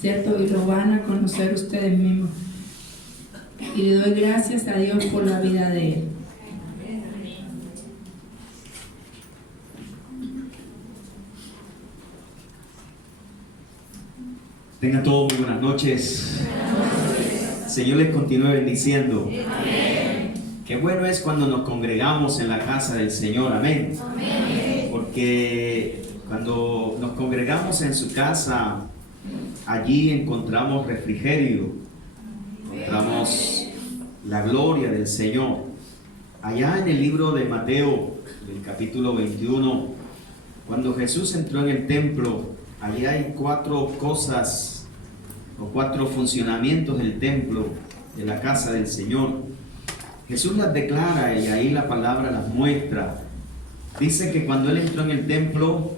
¿cierto? Y lo van a conocer ustedes mismos. Y le doy gracias a Dios por la vida de él. Tengan todos muy buenas noches. Señor les continúe bendiciendo. Amén. Qué bueno es cuando nos congregamos en la casa del Señor. Amén. Amén. Porque cuando nos congregamos en su casa, allí encontramos refrigerio, encontramos la gloria del Señor. Allá en el libro de Mateo, del capítulo 21, cuando Jesús entró en el templo, allí hay 4 cosas o 4 funcionamientos del templo, de la casa del Señor. Jesús las declara y ahí la palabra las muestra. Dice que cuando Él entró en el templo,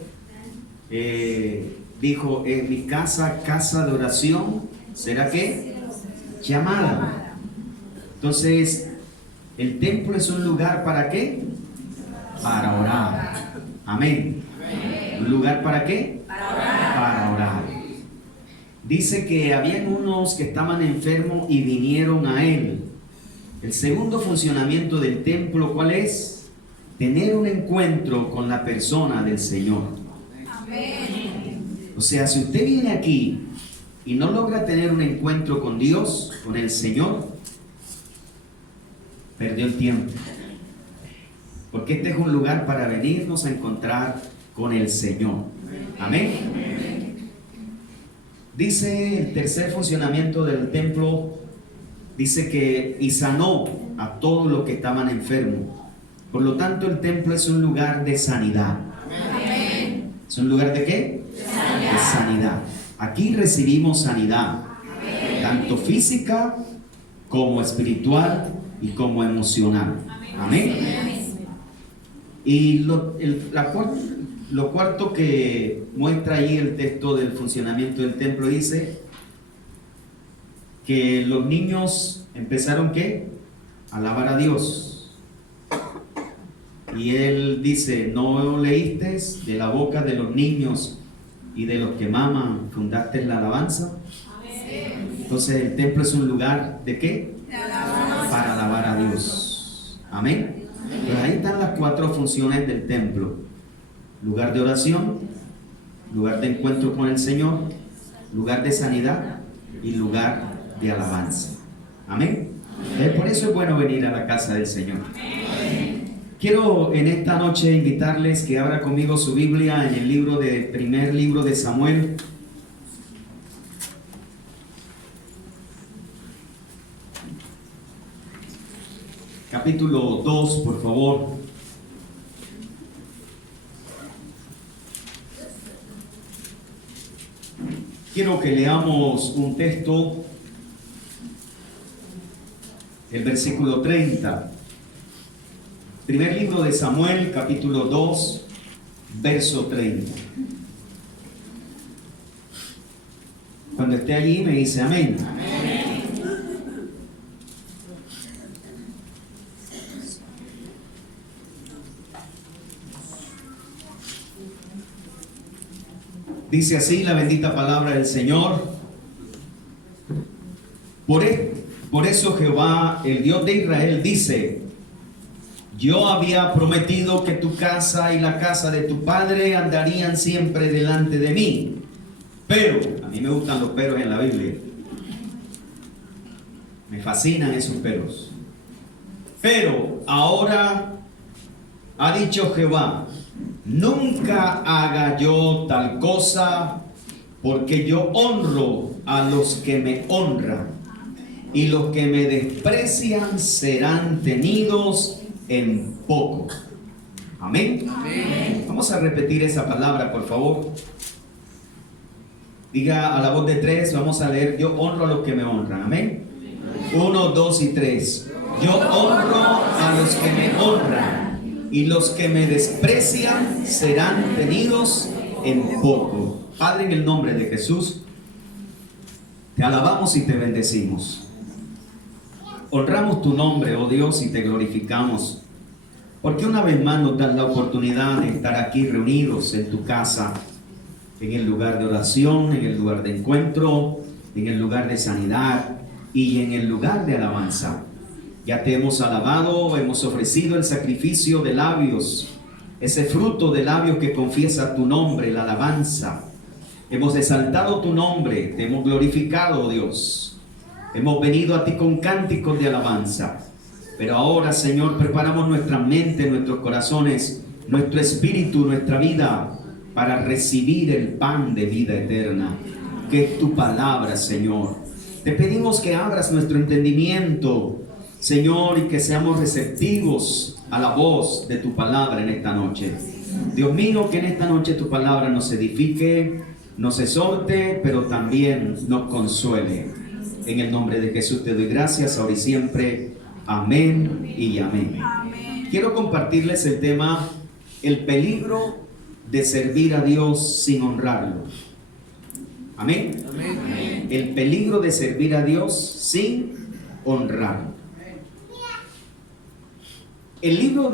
dijo, mi casa, casa de oración, ¿será qué? Llamada. Entonces, el templo es un lugar ¿para qué? Para orar. Amén. ¿Un lugar para qué? Para orar. Dice que habían unos que estaban enfermos y vinieron a Él. El segundo funcionamiento del templo, ¿cuál es? Tener un encuentro con la persona del Señor. Amén. O sea, si usted viene aquí y no logra tener un encuentro con Dios, con el Señor, perdió el tiempo. Porque este es un lugar para venirnos a encontrar con el Señor. Amén. Dice el tercer funcionamiento del templo, dice que y sanó a todos los que estaban enfermos. Por lo tanto, el templo es un lugar de sanidad. Amén. ¿Es un lugar de qué? Sanidad. De sanidad. Aquí recibimos sanidad, Amén. tanto física como espiritual y como emocional. Amén. Y lo cuarto que muestra ahí el texto del funcionamiento del templo dice que los niños empezaron ¿qué? A alabar a Dios. Y él dice, ¿no leíste de la boca de los niños y de los que maman fundaste la alabanza? Entonces el templo es un lugar ¿de qué? Para alabar a Dios. Amén. Pues ahí están las 4 funciones del templo: lugar de oración, lugar de encuentro con el Señor, lugar de sanidad y lugar de alabanza. Amén. Por eso es bueno venir a la casa del Señor. Quiero en esta noche invitarles que abra conmigo su Biblia en el primer libro de Samuel. Capítulo 2, por favor. Quiero que leamos un texto, el versículo 30. Primer libro de Samuel, capítulo 2, verso 30. Cuando esté allí me dice amén. Amén. Dice así la bendita palabra del Señor. Por eso Jehová, el Dios de Israel, dice: yo había prometido que tu casa y la casa de tu padre andarían siempre delante de mí. Pero, a mí me gustan los peros en la Biblia. Me fascinan esos peros. Pero ahora ha dicho Jehová: nunca haga yo tal cosa, porque yo honro a los que me honran, y los que me desprecian serán tenidos en poco. Amén. Amén. Vamos a repetir esa palabra, por favor. Diga a la voz de 3, vamos a leer: yo honro a los que me honran. Amén. 1, 2 y 3. Yo honro a los que me honran, y los que me desprecian serán tenidos en poco. Padre, en el nombre de Jesús, te alabamos y te bendecimos. Honramos tu nombre, oh Dios, y te glorificamos, porque una vez más nos das la oportunidad de estar aquí reunidos en tu casa, en el lugar de oración, en el lugar de encuentro, en el lugar de sanidad y en el lugar de alabanza. Ya te hemos alabado, hemos ofrecido el sacrificio de labios, ese fruto de labios que confiesa tu nombre, la alabanza. Hemos exaltado tu nombre, te hemos glorificado, Dios. Hemos venido a ti con cánticos de alabanza. Pero ahora, Señor, preparamos nuestra mente, nuestros corazones, nuestro espíritu, nuestra vida, para recibir el pan de vida eterna, que es tu palabra, Señor. Te pedimos que abras nuestro entendimiento, Señor, y que seamos receptivos a la voz de tu palabra en esta noche. Dios mío, que en esta noche tu palabra nos edifique, nos exhorte, pero también nos consuele. En el nombre de Jesús te doy gracias, ahora y siempre. Amén y amén. Amén. Quiero compartirles el tema, el peligro de servir a Dios sin honrarlo. Amén. Amén. El peligro de servir a Dios sin honrarlo. El libro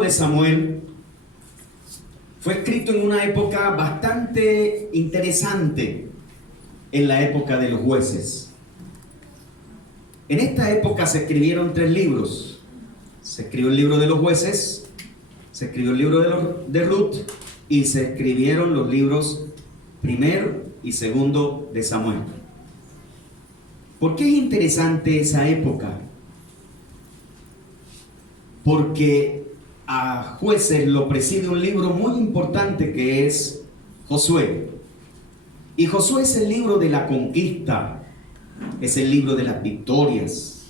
de Samuel fue escrito en una época bastante interesante, en la época de los jueces. En esta época se escribieron 3 libros. Se escribió el libro de los jueces, se escribió el libro de Ruth y se escribieron los libros primero y segundo de Samuel. ¿Por qué es interesante esa época? Porque a jueces lo preside un libro muy importante que es Josué. Y Josué es el libro de la conquista, es el libro de las victorias.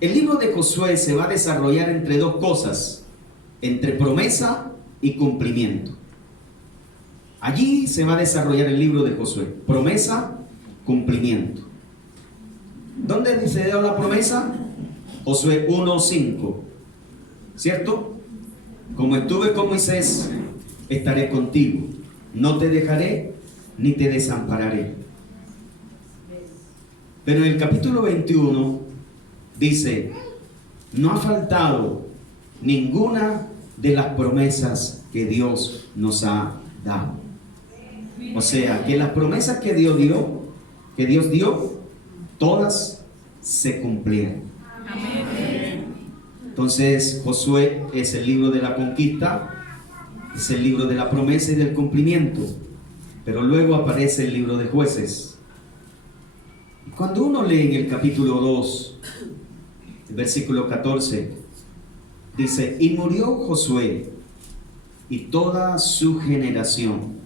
El libro de Josué se va a desarrollar entre 2 cosas, entre promesa y cumplimiento. Allí se va a desarrollar el libro de Josué, promesa, cumplimiento. ¿Dónde se dio la promesa? Josué 1:5, ¿cierto? Como estuve con Moisés, estaré contigo, no te dejaré ni te desampararé. Pero en el capítulo 21 dice, no ha faltado ninguna de las promesas que Dios nos ha dado. O sea, que las promesas que Dios dio, todas se cumplieron. Amén. Entonces, Josué es el libro de la conquista, es el libro de la promesa y del cumplimiento. Pero luego aparece el libro de jueces. Cuando uno lee en el capítulo 2, el versículo 14, dice, y murió Josué y toda su generación,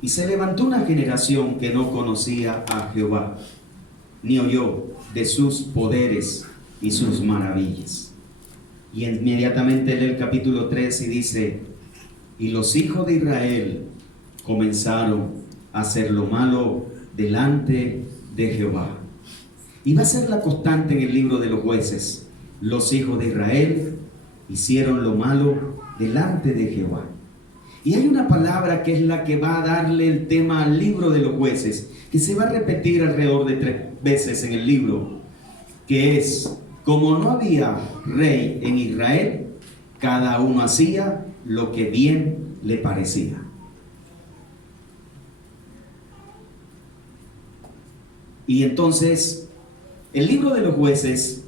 y se levantó una generación que no conocía a Jehová, ni oyó de sus poderes y sus maravillas. Y inmediatamente lee el capítulo 3 y dice, y los hijos de Israel comenzaron a hacer lo malo delante de Jehová. Y va a ser la constante en el libro de los jueces. Los hijos de Israel hicieron lo malo delante de Jehová. Y hay una palabra que es la que va a darle el tema al libro de los jueces, que se va a repetir alrededor de 3 veces en el libro, que es, como no había rey en Israel, cada uno hacía lo que bien le parecía. Y entonces, el libro de los jueces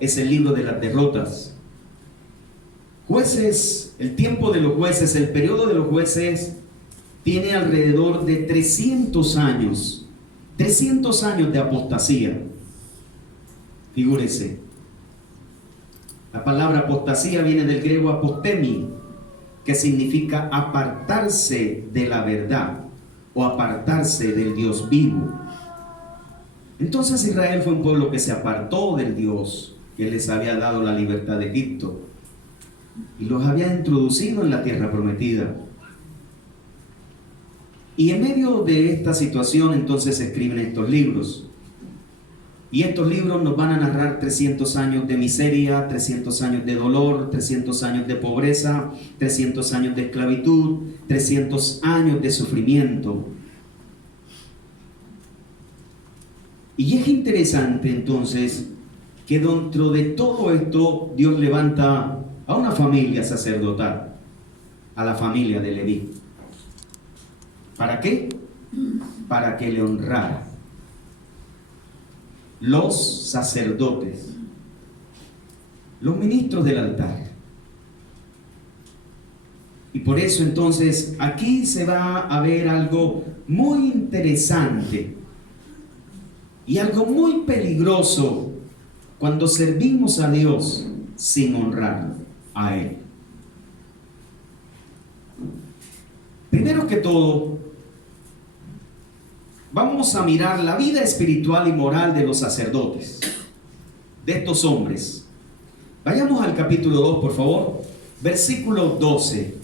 es el libro de las derrotas. Jueces, el tiempo de los jueces, el periodo de los jueces tiene alrededor de 300 años. 300 años de apostasía. Figúrese. La palabra apostasía viene del griego apostemi, que significa apartarse de la verdad o apartarse del Dios vivo. Entonces Israel fue un pueblo que se apartó del Dios que les había dado la libertad de Egipto y los había introducido en la tierra prometida. Y en medio de esta situación entonces se escriben estos libros. Y estos libros nos van a narrar 300 años de miseria, 300 años de dolor, 300 años de pobreza, 300 años de esclavitud, 300 años de sufrimiento. Y es interesante entonces que dentro de todo esto Dios levanta a una familia sacerdotal, a la familia de Leví. ¿Para qué? Para que le honrara. Los sacerdotes, los ministros del altar. Y por eso entonces aquí se va a ver algo muy interesante y algo muy peligroso cuando servimos a Dios sin honrarlo a Él. Primero que todo, vamos a mirar la vida espiritual y moral de los sacerdotes, de estos hombres. Vayamos al capítulo 2, por favor, versículo 12.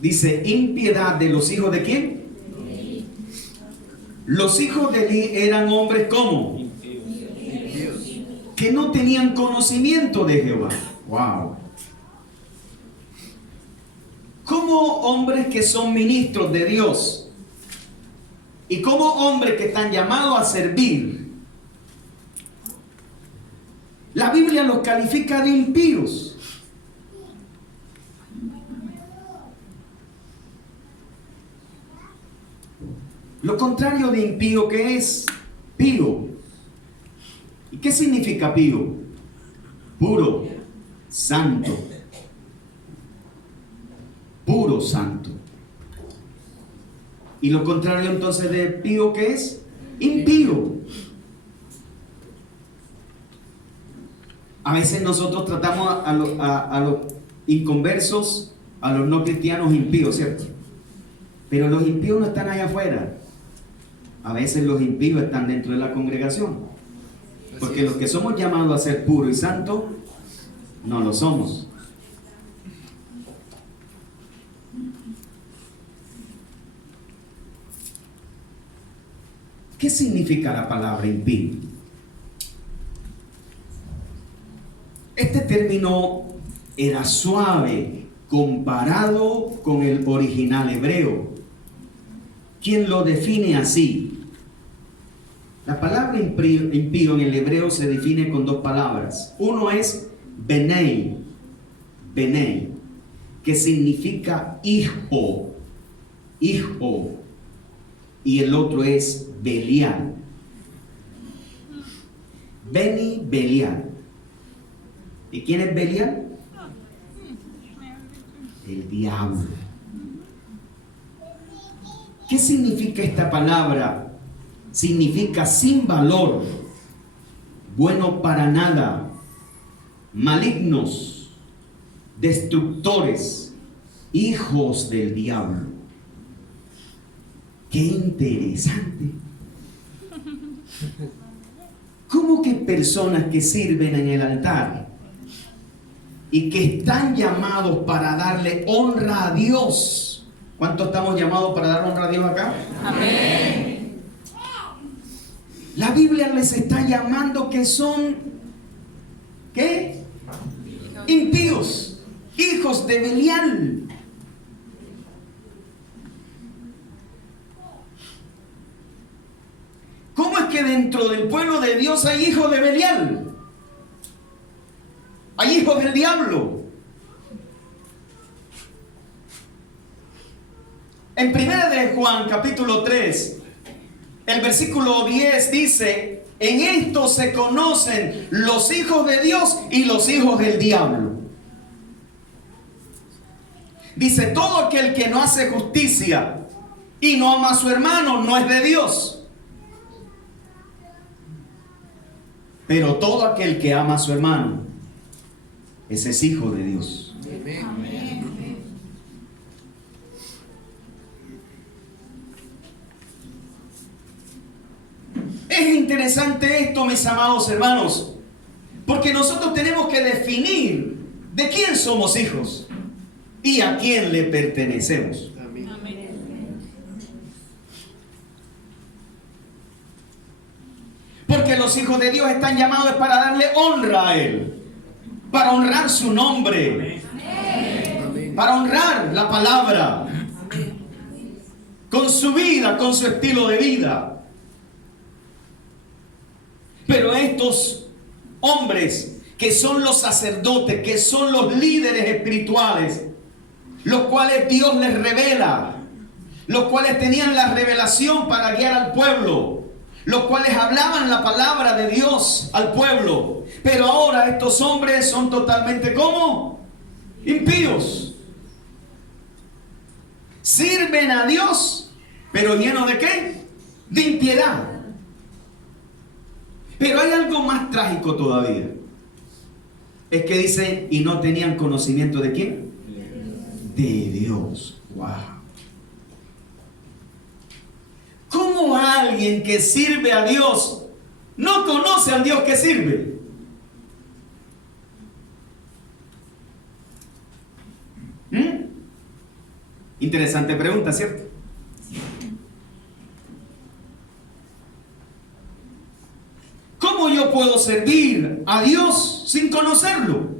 Dice, impiedad de los hijos de ¿quién? Los hijos de Eli eran hombres ¿cómo? Que no tenían conocimiento de Jehová. Wow. Como hombres que son ministros de Dios y como hombres que están llamados a servir, la Biblia los califica de impíos. Lo contrario de impío, ¿qué es? Pío. ¿Y qué significa pío? Puro, santo. Puro, santo. Y lo contrario entonces de pío, ¿qué es? Impío. A veces nosotros tratamos a los inconversos, a los no cristianos impíos, ¿cierto? Pero los impíos no están allá afuera. A veces los impíos están dentro de la congregación. Porque los que somos llamados a ser puros y santos, no lo somos. ¿Qué significa la palabra impío? Este término era suave comparado con el original hebreo. ¿Quién lo define así? La palabra impío en el hebreo se define con dos palabras. Uno es benei, que significa hijo, y el otro es Belial. Beni, Belial. ¿Y quién es Belial? El diablo. ¿Qué significa esta palabra? Significa sin valor, bueno para nada, malignos, destructores, hijos del diablo. ¡Qué interesante! ¿Cómo que personas que sirven en el altar y que están llamados para darle honra a Dios? ¿Cuántos estamos llamados para dar honra a Dios acá? Amén. La Biblia les está llamando que son, ¿qué? Impíos, hijos de Belial. ¿Cómo es que dentro del pueblo de Dios hay hijos de Belial? Hay hijos del diablo. En 1 de Juan capítulo 3, el versículo 10 dice, en esto se conocen los hijos de Dios y los hijos del diablo. Dice, todo aquel que no hace justicia y no ama a su hermano no es de Dios. Pero todo aquel que ama a su hermano, ese es hijo de Dios. Amén. Es interesante esto, mis amados hermanos, porque nosotros tenemos que definir de quién somos hijos y a quién le pertenecemos. Amén. Porque los hijos de Dios están llamados para darle honra a Él, para honrar su nombre, para honrar la palabra, con su vida, con su estilo de vida. Pero estos hombres que son los sacerdotes, que son los líderes espirituales, los cuales Dios les revela, los cuales tenían la revelación para guiar al pueblo, los cuales hablaban la palabra de Dios al pueblo. Pero ahora estos hombres son totalmente ¿cómo? Impíos. Sirven a Dios, pero llenos ¿de qué? De impiedad. Pero hay algo más trágico todavía. Es que dice, y no tenían conocimiento ¿de quién? De Dios. Wow. ¿Cómo alguien que sirve a Dios no conoce al Dios que sirve? Interesante pregunta, ¿cierto? ¿Cómo yo puedo servir a Dios sin conocerlo?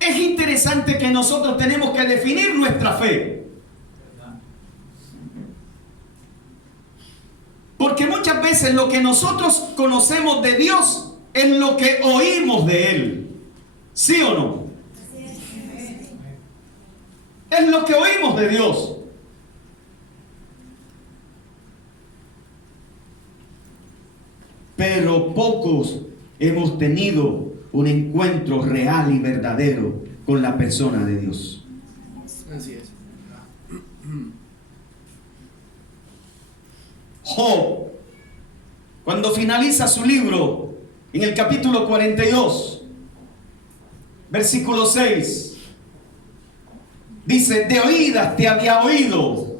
Es interesante que nosotros tenemos que definir nuestra fe. Porque muchas veces lo que nosotros conocemos de Dios es lo que oímos de Él. ¿Sí o no? Es lo que oímos de Dios. Pero pocos hemos tenido un encuentro real y verdadero con la persona de Dios. Así es. Job, cuando finaliza su libro, en el capítulo 42, versículo 6, dice, de oídas te había oído,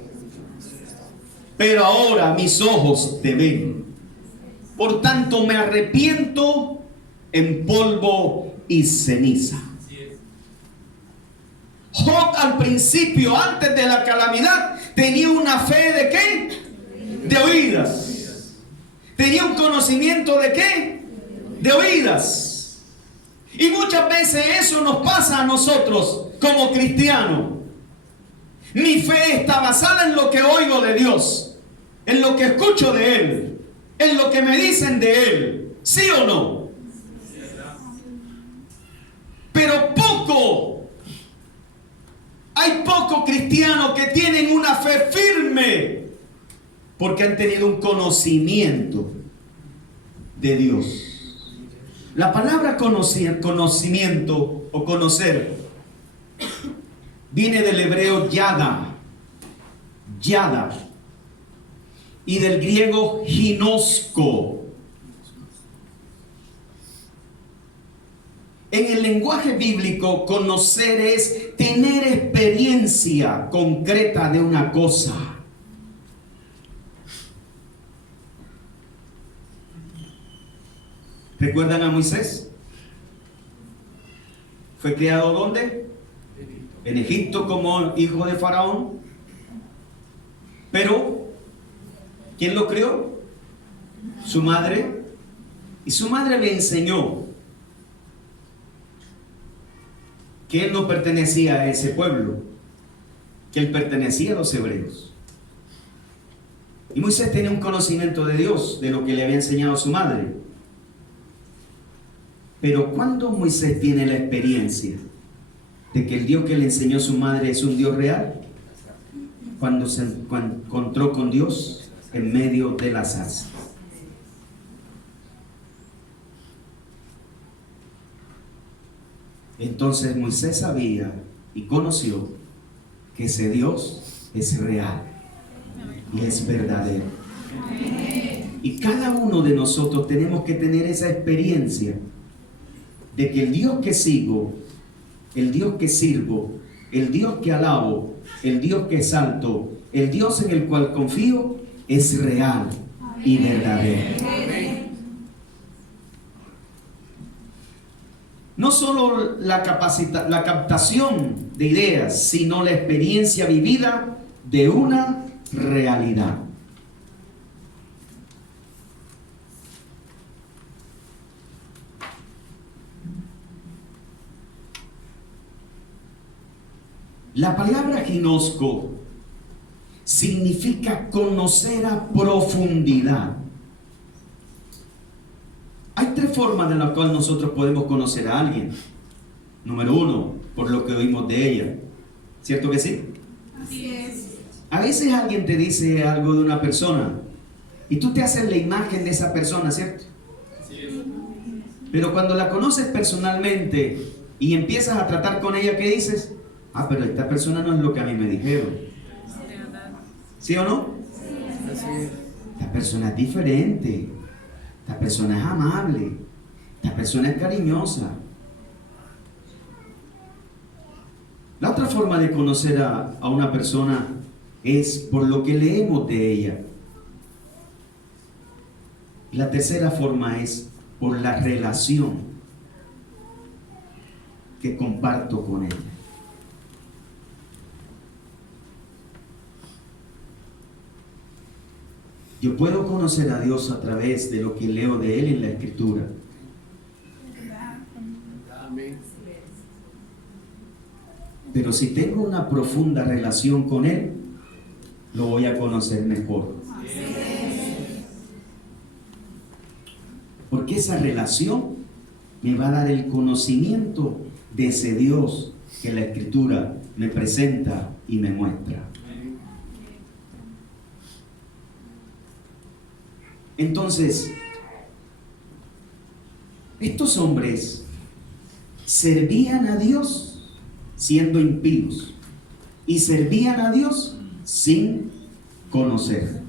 pero ahora mis ojos te ven. Por tanto me arrepiento en polvo y ceniza. Job al principio, antes de la calamidad, tenía una fe ¿de qué? De oídas. Tenía un conocimiento ¿de qué? De oídas. Y muchas veces eso nos pasa a nosotros como cristianos. Mi fe está basada en lo que oigo de Dios, en lo que escucho de Él, en lo que me dicen de Él. ¿Sí o no? Pero hay pocos cristianos que tienen una fe firme porque han tenido un conocimiento de Dios. La palabra conocimiento o conocer viene del hebreo yada, y del griego ginosko. En el lenguaje bíblico, conocer es tener experiencia concreta de una cosa. ¿Recuerdan a Moisés? ¿Fue criado dónde? En Egipto como hijo de Faraón. Pero, ¿quién lo crió? Su madre. Y su madre le enseñó que él no pertenecía a ese pueblo, que él pertenecía a los hebreos. Y Moisés tenía un conocimiento de Dios, de lo que le había enseñado su madre. Pero cuando Moisés tiene la experiencia de que el Dios que le enseñó su madre es un Dios real, cuando se encontró con Dios en medio de la zarza. Entonces Moisés sabía y conoció que ese Dios es real y es verdadero. Y cada uno de nosotros tenemos que tener esa experiencia de que el Dios que sigo, el Dios que sirvo, el Dios que alabo, el Dios que exalto, el Dios en el cual confío es real y verdadero. No solo la captación de ideas, sino la experiencia vivida de una realidad. La palabra ginosco significa conocer a profundidad. Hay tres formas en las cuales nosotros podemos conocer a alguien. Número uno, por lo que oímos de ella. ¿Cierto que sí? Así es. A veces alguien te dice algo de una persona y tú te haces la imagen de esa persona, ¿cierto? Pero cuando la conoces personalmente y empiezas a tratar con ella, ¿qué dices? Ah, pero esta persona no es lo que a mí me dijeron. ¿Sí o no? Esta persona es diferente. Esta persona es amable. Esta persona es cariñosa. La otra forma de conocer a una persona es por lo que leemos de ella. La tercera forma es por la relación que comparto con ella. Yo puedo conocer a Dios a través de lo que leo de Él en la Escritura. Pero si tengo una profunda relación con Él, lo voy a conocer mejor. Porque esa relación me va a dar el conocimiento de ese Dios que la Escritura me presenta y me muestra. Entonces, estos hombres servían a Dios siendo impíos y servían a Dios sin conocer.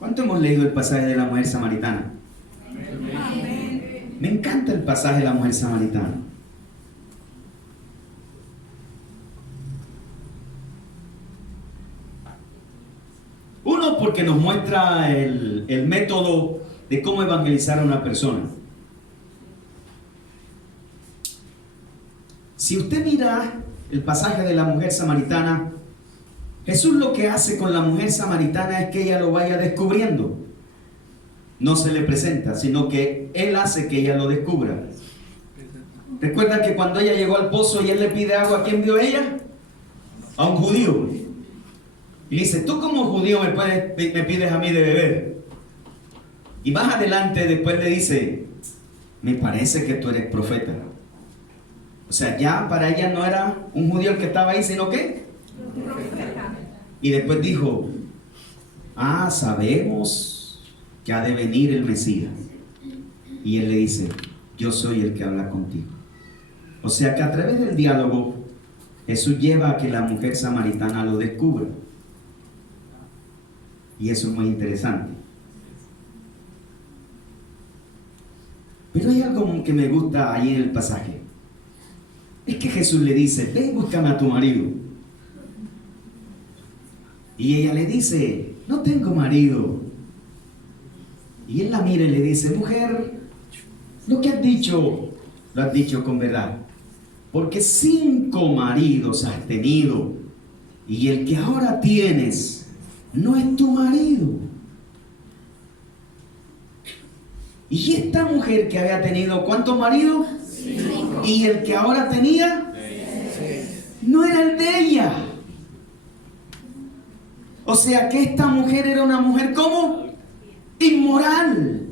¿Cuánto hemos leído el pasaje de la mujer samaritana? Me encanta el pasaje de la mujer samaritana. Uno, porque nos muestra el método de cómo evangelizar a una persona. Si usted mira el pasaje de la mujer samaritana, Jesús lo que hace con la mujer samaritana es que ella lo vaya descubriendo. No se le presenta, sino que Él hace que ella lo descubra. ¿Recuerdan que cuando ella llegó al pozo y Él le pide agua, ¿a quién vio ella? A un judío. Y le dice, tú como judío me pides a mí de beber. Y más adelante después le dice, me parece que tú eres profeta. O sea, ya para ella no era un judío el que estaba ahí, sino que profeta. Y después dijo, sabemos que ha de venir el Mesías. Y él le dice, yo soy el que habla contigo. O sea que a través del diálogo Jesús lleva a que la mujer samaritana lo descubra. Y eso es muy interesante. Pero hay algo que me gusta ahí en el pasaje. Es que Jesús le dice, ve, búscame a tu marido. Y ella le dice, no tengo marido. Y él la mira y le dice, mujer, lo que has dicho, lo has dicho con verdad. Porque 5 maridos has tenido. Y el que ahora tienes no es tu marido. Y esta mujer que había tenido, ¿cuántos maridos? 5. Y el que ahora tenía, 6. No era el de ella. O sea que esta mujer era una mujer ¿cómo? Inmoral.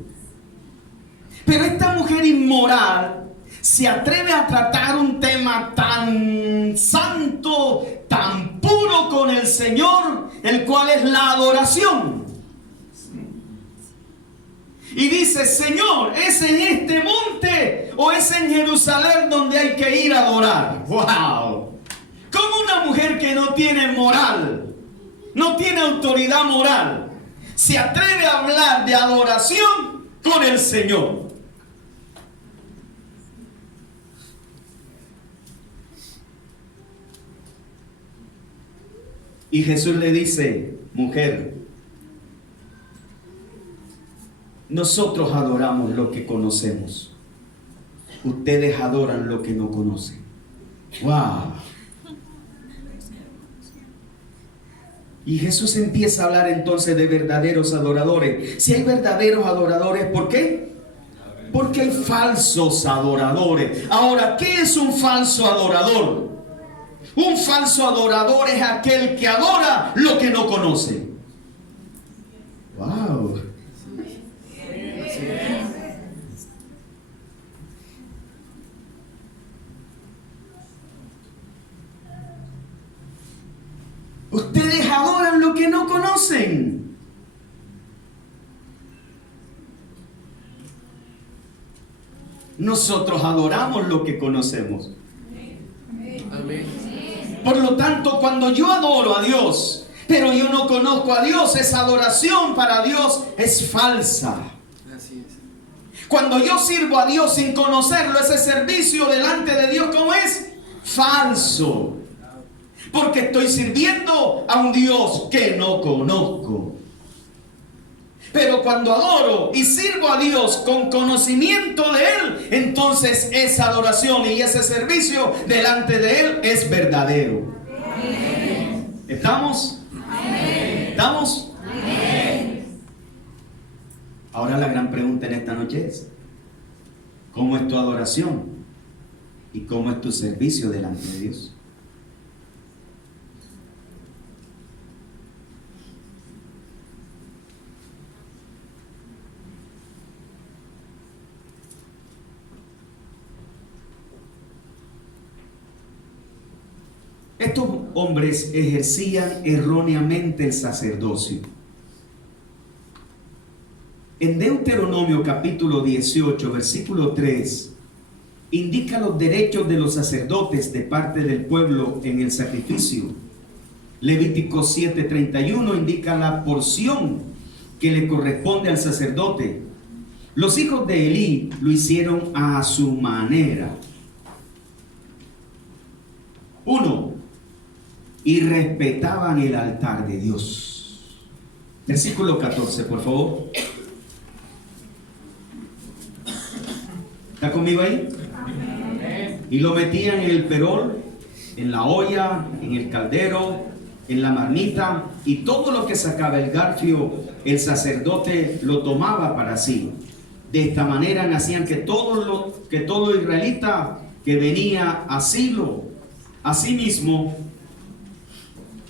Pero esta mujer inmoral se atreve a tratar un tema tan santo, tan puro con el Señor, el cual es la adoración. Y dice, Señor, ¿es en este monte o es en Jerusalén donde hay que ir a adorar? ¡Wow! Como una mujer que no tiene moral, no tiene autoridad moral, se atreve a hablar de adoración con el Señor. Y Jesús le dice, mujer, nosotros adoramos lo que conocemos. Ustedes adoran lo que no conocen. ¡Wow! Y Jesús empieza a hablar entonces de verdaderos adoradores. Si hay verdaderos adoradores, ¿por qué? Porque hay falsos adoradores. Ahora, ¿qué es un falso adorador? Un falso adorador es aquel que adora lo que no conoce. Wow. Ustedes adoran lo que no conocen. Nosotros adoramos lo que conocemos. Amén. Por lo tanto, cuando yo adoro a Dios, pero yo no conozco a Dios, esa adoración para Dios es falsa. Así es. Cuando yo sirvo a Dios sin conocerlo, ese servicio delante de Dios, ¿cómo es? Falso. Porque estoy sirviendo a un Dios que no conozco. Pero cuando adoro y sirvo a Dios con conocimiento de Él, entonces esa adoración y ese servicio delante de Él es verdadero. Amén. ¿Estamos? Amén. ¿Estamos? Amén. Ahora la gran pregunta en esta noche es: ¿cómo es tu adoración? ¿Y cómo es tu servicio delante de Dios? Estos hombres ejercían erróneamente el sacerdocio. En Deuteronomio capítulo 18, versículo 3, indica los derechos de los sacerdotes de parte del pueblo en el sacrificio. Levítico 7:31 indica la porción que le corresponde al sacerdote. Los hijos de Elí lo hicieron a su manera. 1. Y respetaban el altar de Dios. Versículo 14, por favor. ¿Está conmigo ahí? Y lo metían en el perol, en la olla, en el caldero, en la marmita, y todo lo que sacaba el garfio, el sacerdote lo tomaba para sí. De esta manera hacían que todo israelita que venía a Silo, asimismo,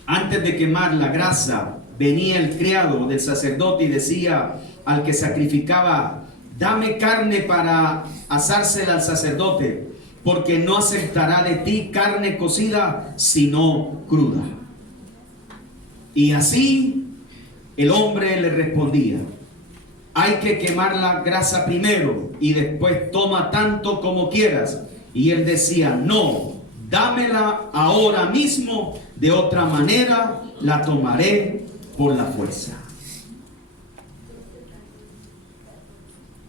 antes de quemar la grasa, venía el criado del sacerdote y decía al que sacrificaba: dame carne para asársela al sacerdote, porque no aceptará de ti carne cocida, sino cruda. Y así el hombre le respondía: hay que quemar la grasa primero y después toma tanto como quieras. Y él decía: no, dámela ahora mismo, de otra manera la tomaré por la fuerza.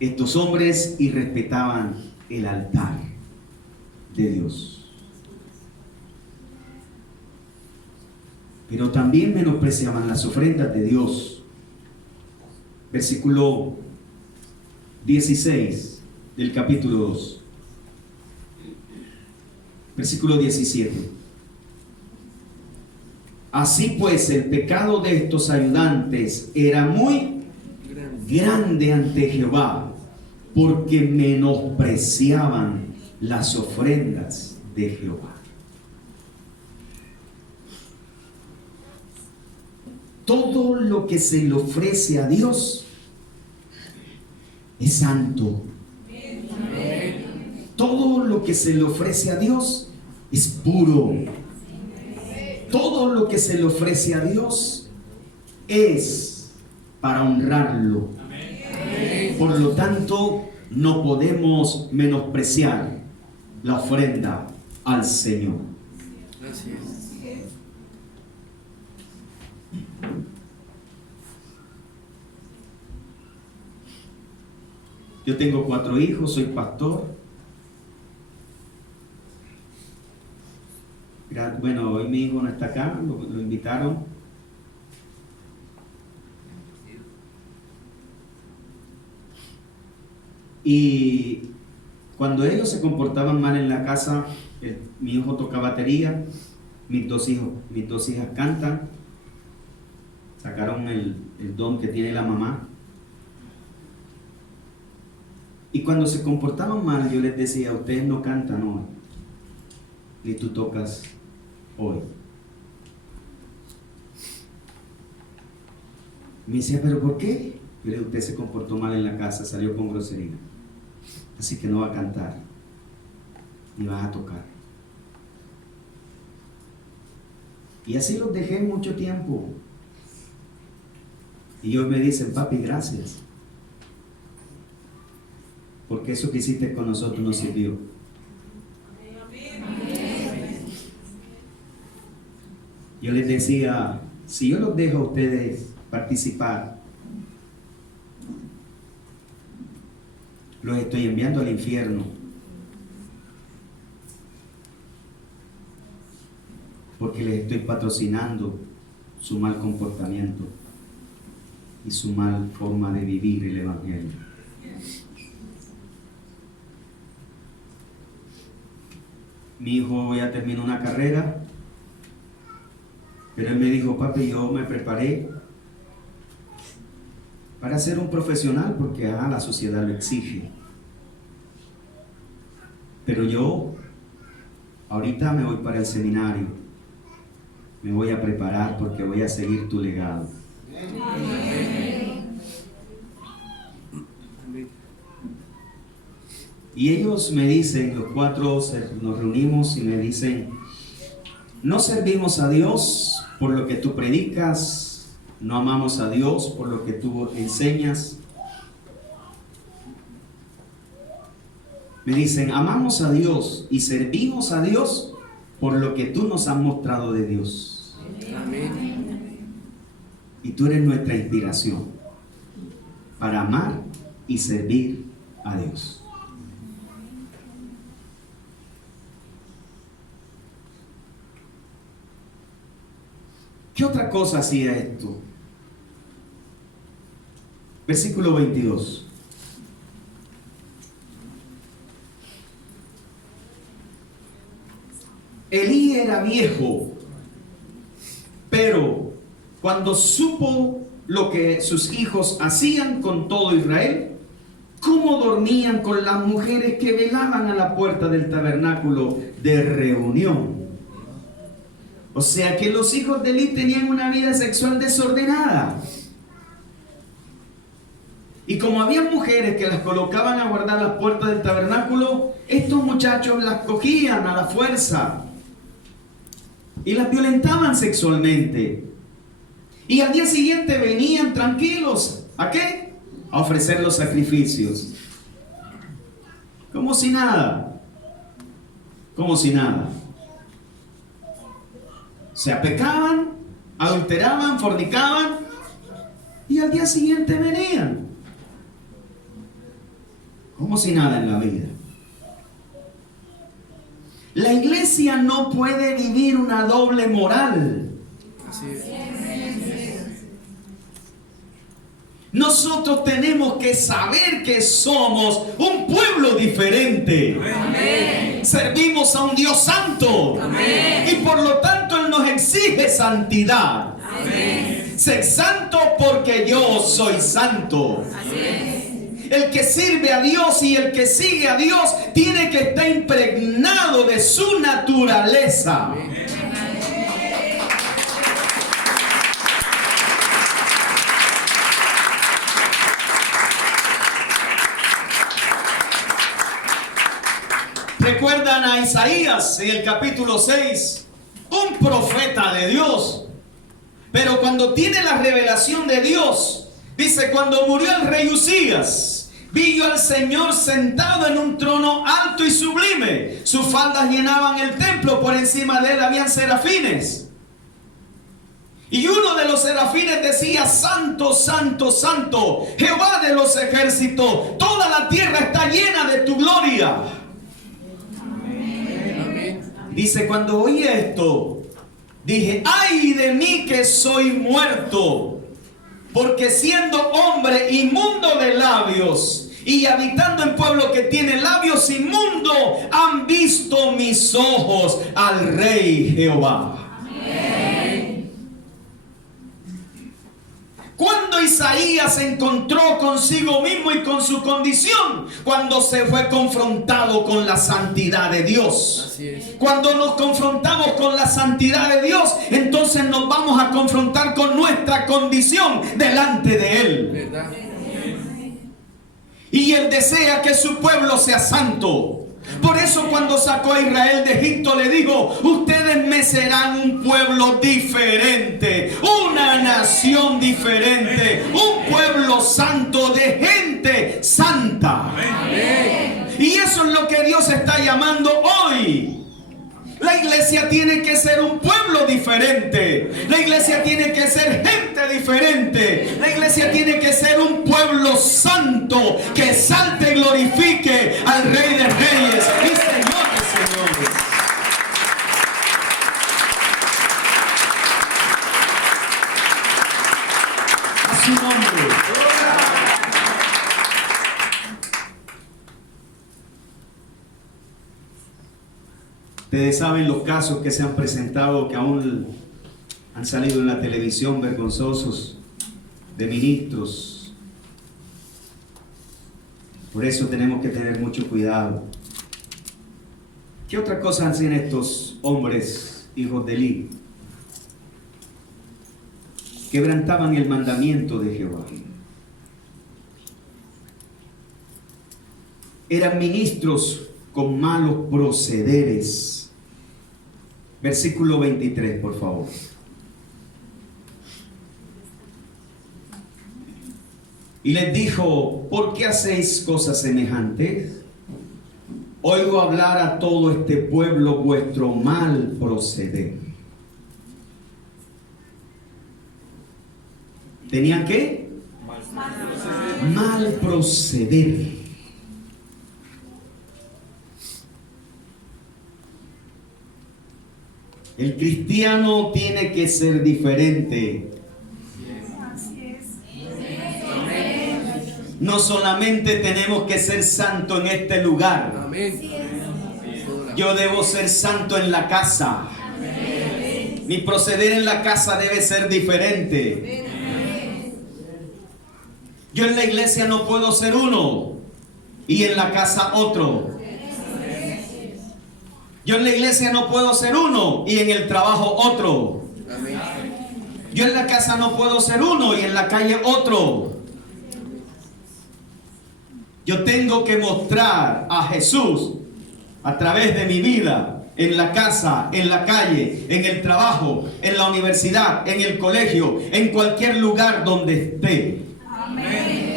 Estos hombres irrespetaban el altar de Dios, pero también menospreciaban las ofrendas de Dios. Versículo 16 del capítulo 2. Versículo 17. Así pues, el pecado de estos ayudantes era muy grande ante Jehová, porque menospreciaban las ofrendas de Jehová. Todo lo que se le ofrece a Dios es santo. Todo lo que se le ofrece a Dios es puro. Todo lo que se le ofrece a Dios es para honrarlo. Por lo tanto, no podemos menospreciar la ofrenda al Señor. Gracias. Yo tengo 4 hijos, soy pastor. Bueno, hoy mi hijo no está acá, lo invitaron. Y cuando ellos se comportaban mal en la casa, mi hijo toca batería, mis dos hijas cantan, sacaron el don que tiene la mamá. Y cuando se comportaban mal, yo les decía: ustedes no cantan hoy, ni tú tocas hoy. Me decía, ¿pero por qué? Yo le dije, usted se comportó mal en la casa, salió con grosería. Así que no va a cantar, ni va a tocar. Y así los dejé mucho tiempo. Y hoy me dicen, papi, gracias. Porque eso que hiciste con nosotros nos sirvió. Yo les decía, si yo los dejo a ustedes participar, los estoy enviando al infierno. Porque les estoy patrocinando su mal comportamiento y su mal forma de vivir el evangelio. Mi hijo ya terminó una carrera, pero él me dijo, papi, yo me preparé para ser un profesional porque la sociedad lo exige. Pero yo ahorita me voy para el seminario, me voy a preparar porque voy a seguir tu legado. Y ellos me dicen, los cuatro nos reunimos y me dicen, no servimos a Dios por lo que tú predicas, no amamos a Dios por lo que tú enseñas. Me dicen, amamos a Dios y servimos a Dios por lo que tú nos has mostrado de Dios. Amén. Y tú eres nuestra inspiración para amar y servir a Dios. ¿Qué otra cosa hacía esto? Versículo 22. Elí era viejo, pero cuando supo lo que sus hijos hacían con todo Israel, cómo dormían con las mujeres que velaban a la puerta del tabernáculo de reunión. O sea que los hijos de Elí tenían una vida sexual desordenada. Y como había mujeres que las colocaban a guardar las puertas del tabernáculo, estos muchachos las cogían a la fuerza y las violentaban sexualmente. Y al día siguiente venían tranquilos. ¿A qué? A ofrecer los sacrificios. Como si nada. Como si nada. Se pecaban, adulteraban, fornicaban y al día siguiente venían. Como si nada en la vida. La iglesia no puede vivir una doble moral. Así es. Nosotros tenemos que saber que somos un pueblo diferente. Amén. Servimos a un Dios santo. Amén. Y por lo tanto Él nos exige santidad. Amén. Sé santo porque yo soy santo. Amén. El que sirve a Dios y el que sigue a Dios tiene que estar impregnado de su naturaleza. Amén. ¿Recuerdan a Isaías en el capítulo 6? Un profeta de Dios. Pero cuando tiene la revelación de Dios, dice, cuando murió el rey Uzías, vi yo al Señor sentado en un trono alto y sublime. Sus faldas llenaban el templo, por encima de él habían serafines. Y uno de los serafines decía, santo, santo, santo, Jehová de los ejércitos, toda la tierra está llena de tu gloria. Dice, cuando oí esto, dije, ay de mí que soy muerto, porque siendo hombre inmundo de labios y habitando en pueblo que tiene labios inmundos, han visto mis ojos al Rey Jehová. Amén. ¿Cuándo Isaías se encontró consigo mismo y con su condición? Cuando se fue confrontado con la santidad de Dios. Así es. Cuando nos confrontamos con la santidad de Dios, entonces nos vamos a confrontar con nuestra condición delante de Él. ¿Verdad? Y Él desea que su pueblo sea santo. Por eso cuando sacó a Israel de Egipto le dijo: ustedes me serán un pueblo diferente, una nación diferente, un pueblo santo, de gente santa. Y eso es lo que Dios está llamando hoy. La iglesia tiene que ser un pueblo diferente. La iglesia tiene que ser gente diferente. La iglesia tiene que ser un pueblo santo que exalte y glorifique al Rey de Reyes y Señor de Señores. A su nombre. Ustedes saben los casos que se han presentado, que aún han salido en la televisión, vergonzosos, de ministros. Por eso tenemos que tener mucho cuidado. ¿Qué otra cosa hacían estos hombres, hijos de Eli? Quebrantaban el mandamiento de Jehová. Eran ministros con malos procederes. Versículo 23, por favor. Y les dijo: ¿por qué hacéis cosas semejantes? Oigo hablar a todo este pueblo vuestro mal proceder. ¿Tenían qué? Mal proceder. El cristiano tiene que ser diferente. No solamente tenemos que ser santo en este lugar. Amén. Yo debo ser santo en la casa. Mi proceder en la casa debe ser diferente. Yo en la iglesia no puedo ser uno y en la casa otro. Yo en la iglesia no puedo ser uno y en el trabajo otro. Amén. Yo en la casa no puedo ser uno y en la calle otro. Yo tengo que mostrar a Jesús a través de mi vida, en la casa, en la calle, en el trabajo, en la universidad, en el colegio, en cualquier lugar donde esté. Amén.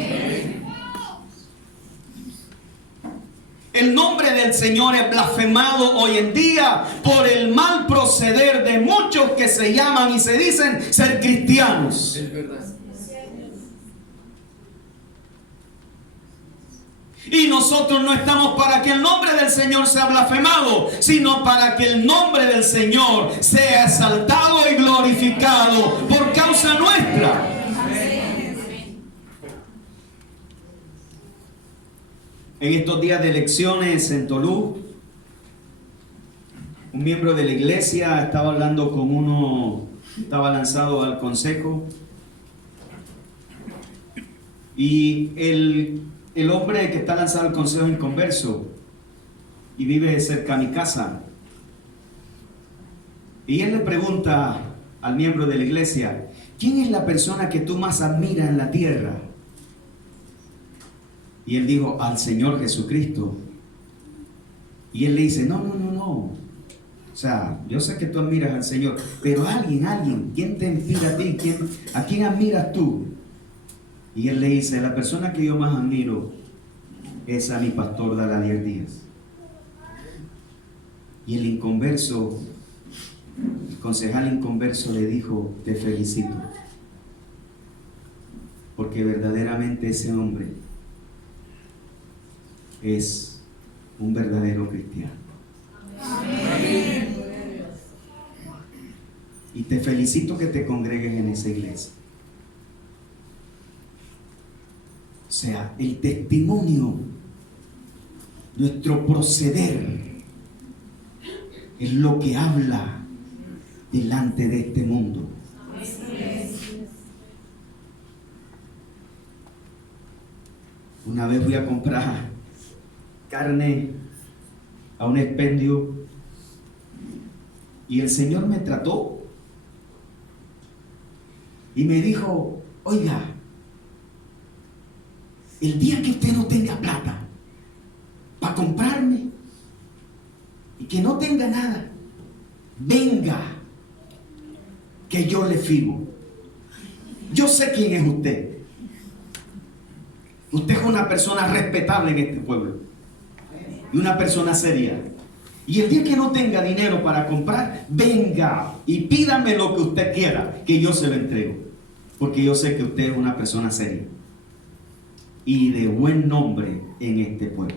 El nombre del Señor es blasfemado hoy en día por el mal proceder de muchos que se llaman y se dicen ser cristianos. Es verdad. Y nosotros no estamos para que el nombre del Señor sea blasfemado, sino para que el nombre del Señor sea exaltado y glorificado por causa nuestra. En estos días de elecciones en Tolú, un miembro de la iglesia estaba hablando con uno, estaba lanzado al consejo, y el hombre que está lanzado al consejo es inconverso y vive cerca de mi casa. Y él le pregunta al miembro de la iglesia: ¿quién es la persona que tú más admiras en la tierra? Y él dijo: al Señor Jesucristo. Y él le dice: no. O sea, yo sé que tú admiras al Señor, pero alguien, ¿quién te inspira a ti? ¿A quién admiras tú? Y él le dice: la persona que yo más admiro es a mi pastor Daladier Díaz. Y el inconverso, el concejal inconverso le dijo: te felicito, porque verdaderamente ese hombre es un verdadero cristiano. Amén. Y te felicito que te congregues en esa iglesia. O sea, el testimonio, nuestro proceder, es lo que habla delante de este mundo. Una vez fui a comprar carne a un expendio y el Señor me trató y me dijo: oiga, el día que usted no tenga plata para comprarme y que no tenga nada, venga, que yo le fijo. Yo sé quién es usted. Usted es una persona respetable en este pueblo y una persona seria. Y el día que no tenga dinero para comprar, venga y pídame lo que usted quiera, que yo se lo entrego. Porque yo sé que usted es una persona seria y de buen nombre en este pueblo.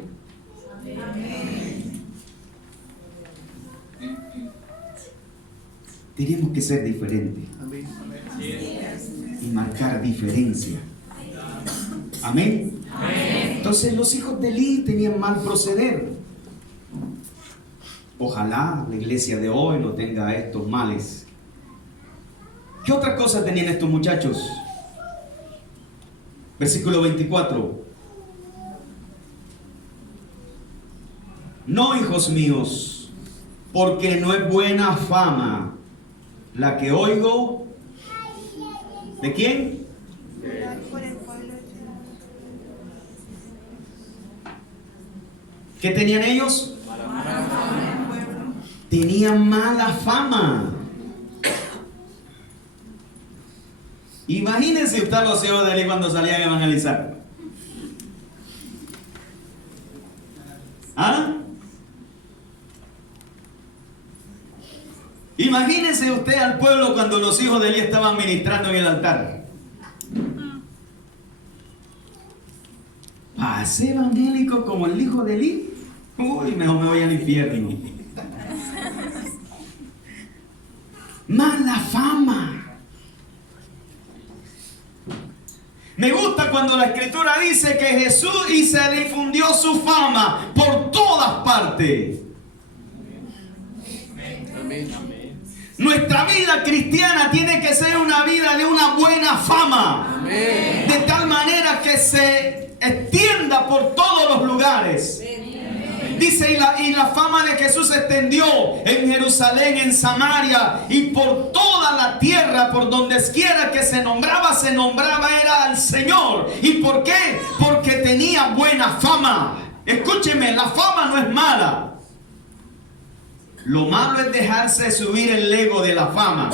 Tenemos que ser diferentes y marcar diferencia. Amén. Entonces los hijos de Elí tenían mal proceder. Ojalá la iglesia de hoy no tenga estos males. ¿Qué otra cosa tenían estos muchachos? Versículo 24. No, hijos míos, porque no es buena fama la que oigo. ¿De quién? ¿Qué tenían ellos? Tenían mala fama. Imagínense usted los hijos de Elí cuando salían a evangelizar. ¿Ah? Imagínense usted al pueblo cuando los hijos de Elí estaban ministrando en el altar. ¿Para ser evangélico como el hijo de Elí? Uy, mejor me voy al infierno. Mala fama. Me gusta cuando la escritura dice que Jesús y se difundió su fama por todas partes. Amén. Nuestra vida cristiana tiene que ser una vida de una buena fama. Amén. De tal manera que se extienda por todos los lugares. Dice, y la fama de Jesús se extendió en Jerusalén, en Samaria y por toda la tierra. Por donde quiera que se nombraba era al Señor. ¿Y por qué? Porque tenía buena fama. Escúcheme, la fama no es mala. Lo malo es dejarse subir el ego de la fama.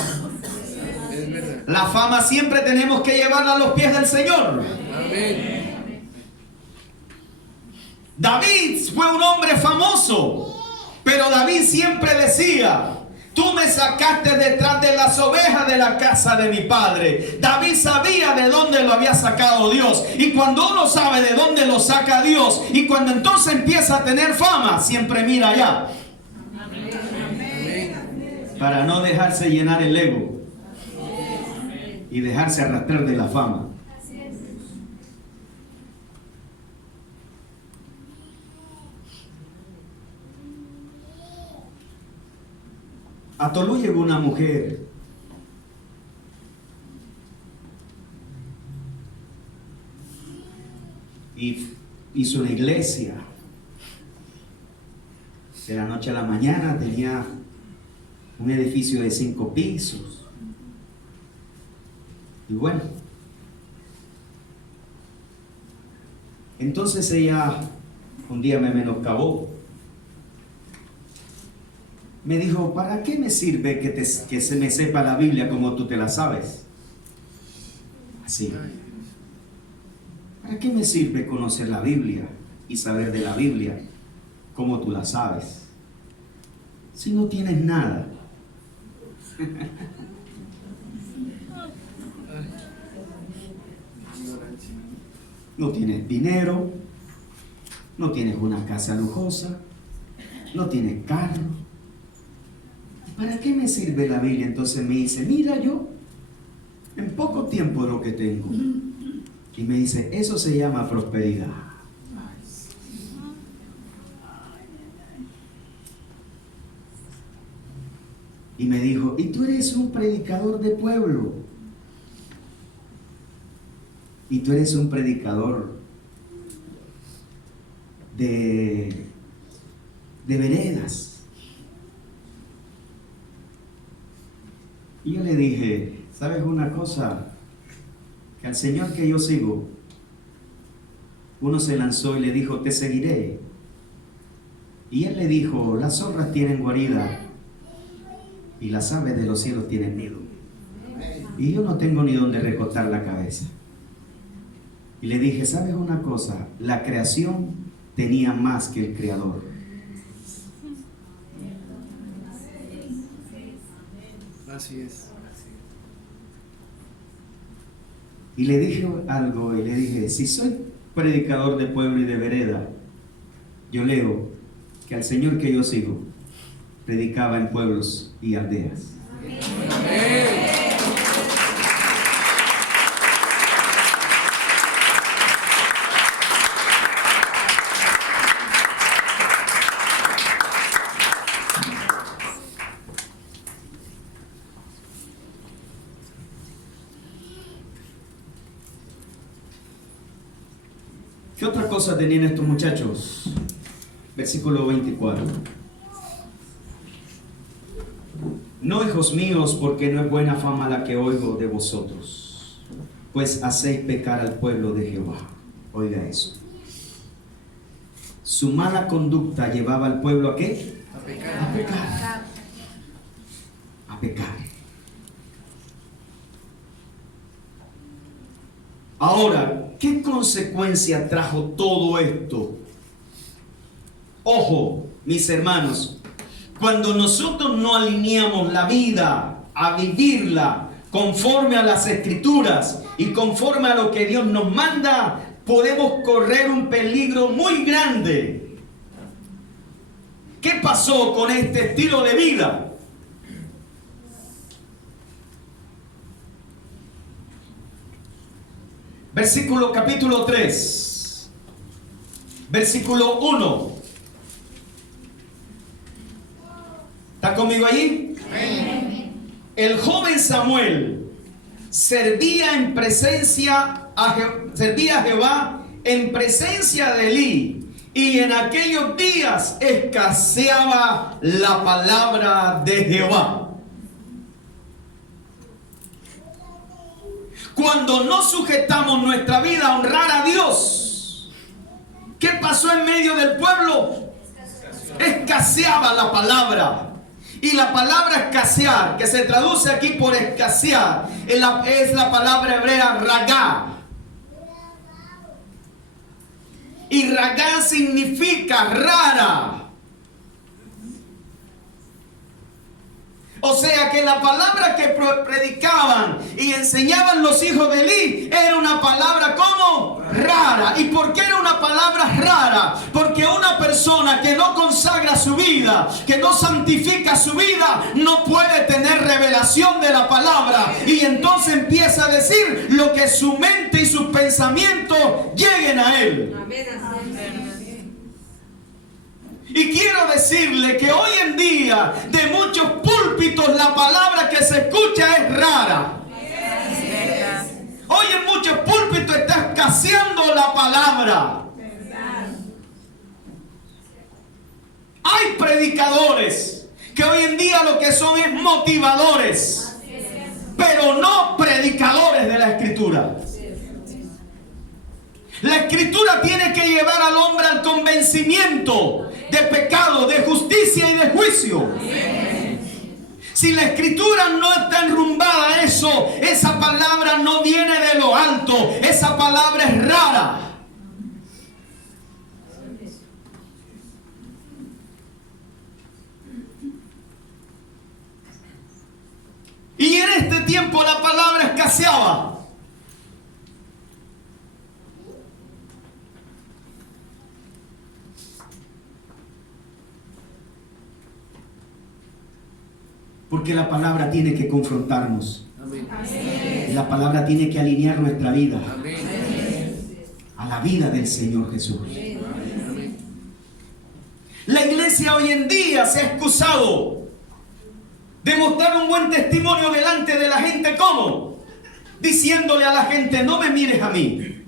Es verdad. La fama siempre tenemos que llevarla a los pies del Señor. Amén. David fue un hombre famoso, pero David siempre decía: tú me sacaste detrás de las ovejas de la casa de mi padre. David sabía de dónde lo había sacado Dios. Y cuando uno sabe de dónde lo saca Dios, y cuando entonces empieza a tener fama, siempre mira allá. Para no dejarse llenar el ego y dejarse arrastrar de la fama. A Tolú llegó una mujer y hizo una iglesia. De la noche a la mañana tenía un edificio de 5 pisos. Y bueno, entonces ella un día me menoscabó. Me dijo: ¿para qué me sirve que se me sepa la Biblia como tú te la sabes? Así. ¿Para qué me sirve conocer la Biblia y saber de la Biblia como tú la sabes, si no tienes nada? No tienes dinero, no tienes una casa lujosa, no tienes carro. ¿Para qué me sirve la Biblia? Entonces me dice: mira, yo en poco tiempo lo que tengo. Y me dice: eso se llama prosperidad. Y me dijo: y tú eres un predicador de pueblo. Y tú eres un predicador de veredas. Y yo le dije, ¿sabes una cosa? Que al Señor que yo sigo, uno se lanzó y le dijo, te seguiré. Y él le dijo, las zorras tienen guarida y las aves de los cielos tienen nido. Y yo no tengo ni dónde recostar la cabeza. Y le dije, ¿sabes una cosa? La creación tenía más que el Creador. Así es. Y le dije algo y le dije, si soy predicador de pueblo y de vereda, yo leo que al Señor que yo sigo predicaba en pueblos y aldeas. ¿Qué otra cosa tenían estos muchachos? Versículo 24. No, hijos míos, porque no es buena fama la que oigo de vosotros, pues hacéis pecar al pueblo de Jehová. Oiga eso. Su mala conducta llevaba al pueblo ¿a qué? A pecar. A pecar. A pecar. Ahora, ¿qué consecuencia trajo todo esto? Ojo, mis hermanos, cuando nosotros no alineamos la vida a vivirla conforme a las Escrituras y conforme a lo que Dios nos manda, podemos correr un peligro muy grande. ¿Qué pasó con este estilo de vida? Versículo capítulo 3, versículo 1. ¿Está conmigo allí? El joven Samuel servía a Jehová en presencia de Elí, y en aquellos días escaseaba la palabra de Jehová. Cuando no sujetamos nuestra vida a honrar a Dios, ¿qué pasó en medio del pueblo? Escaseaba la palabra. Y la palabra escasear, que se traduce aquí por escasear, es la palabra hebrea ragá. Y ragá significa rara. O sea que la palabra que predicaban y enseñaban los hijos de Elí era una palabra como rara. ¿Y por qué era una palabra rara? Porque una persona que no consagra su vida, que no santifica su vida, no puede tener revelación de la palabra. Y entonces empieza a decir lo que su mente y sus pensamientos lleguen a él. Y quiero decirle que hoy en día de muchos púlpitos la palabra que se escucha es rara. Hoy en muchos púlpitos está escaseando la palabra. Hay predicadores que hoy en día lo que son es motivadores, pero no predicadores de la Escritura. La Escritura tiene que llevar al hombre al convencimiento de pecado, de justicia y de juicio. Si la Escritura no está enrumbada a eso, esa palabra no viene de lo alto, esa palabra es rara. Y en este tiempo la palabra escaseaba. Porque la palabra tiene que confrontarnos. Amén. La palabra tiene que alinear nuestra vida Amén. a la vida del Señor Jesús. Amén. La iglesia hoy en día se ha excusado de mostrar un buen testimonio delante de la gente. ¿Cómo? Diciéndole a la gente, no me mires a mí,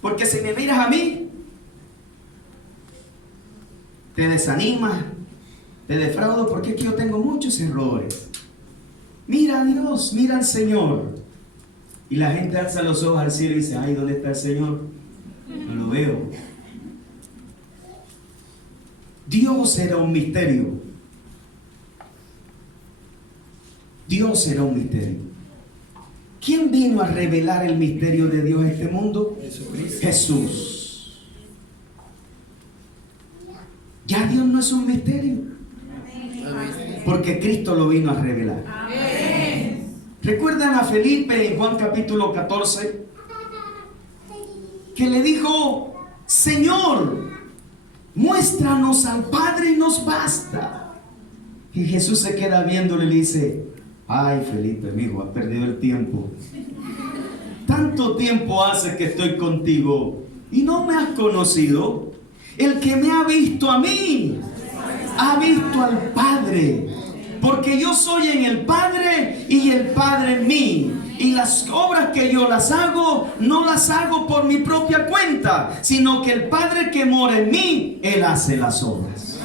porque si me miras a mí, te desanimas, te defraudo porque es que yo tengo muchos errores. Mira a Dios, mira al Señor. Y la gente alza los ojos al cielo y dice, ay, ¿dónde está el Señor? No lo veo. Dios era un misterio. Dios era un misterio. ¿Quién vino a revelar el misterio de Dios a este mundo? Jesucristo. Jesús. Ya Dios no es un misterio, Amén. porque Cristo lo vino a revelar. ¿Recuerdan a Felipe en Juan capítulo 14? Que le dijo, Señor, muéstranos al Padre y nos basta. Y Jesús se queda viéndole y le dice, ay Felipe, amigo, has perdido el tiempo. Tanto tiempo hace que estoy contigo y no me has conocido. El que me ha visto a mí, ha visto al Padre. Porque yo soy en el Padre y el Padre en mí. Y las obras que yo las hago, no las hago por mi propia cuenta, sino que el Padre que mora en mí, Él hace las obras.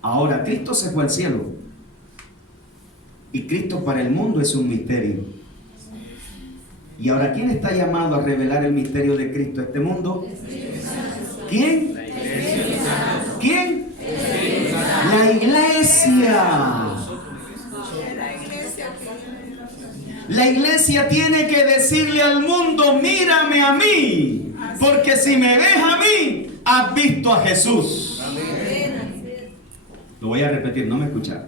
Ahora, Cristo se fue al cielo. Y Cristo para el mundo es un misterio. Y ahora, ¿quién está llamado a revelar el misterio de Cristo a este mundo? ¿Quién? ¿Quién? La iglesia. La iglesia tiene que decirle al mundo, mírame a mí, porque si me ves a mí, has visto a Jesús. Lo voy a repetir, no me escucharon.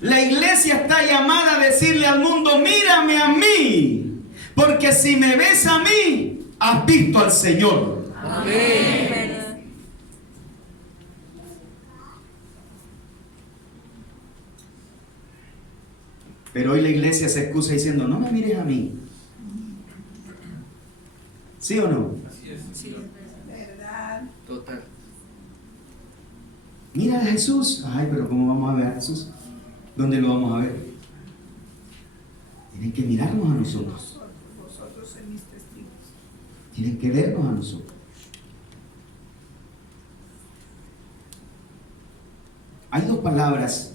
La iglesia está llamada a decirle al mundo, mírame a mí, porque si me ves a mí, has visto al Señor. Amén. Pero hoy la iglesia se excusa diciendo, no me mires a mí. ¿Sí o no? Sí. Total. Mira a Jesús. Ay, pero ¿cómo vamos a ver a Jesús? ¿Dónde lo vamos a ver? Tienen que mirarnos a nosotros. Vosotros sois mis testigos. Tienen que vernos a nosotros. Hay dos palabras.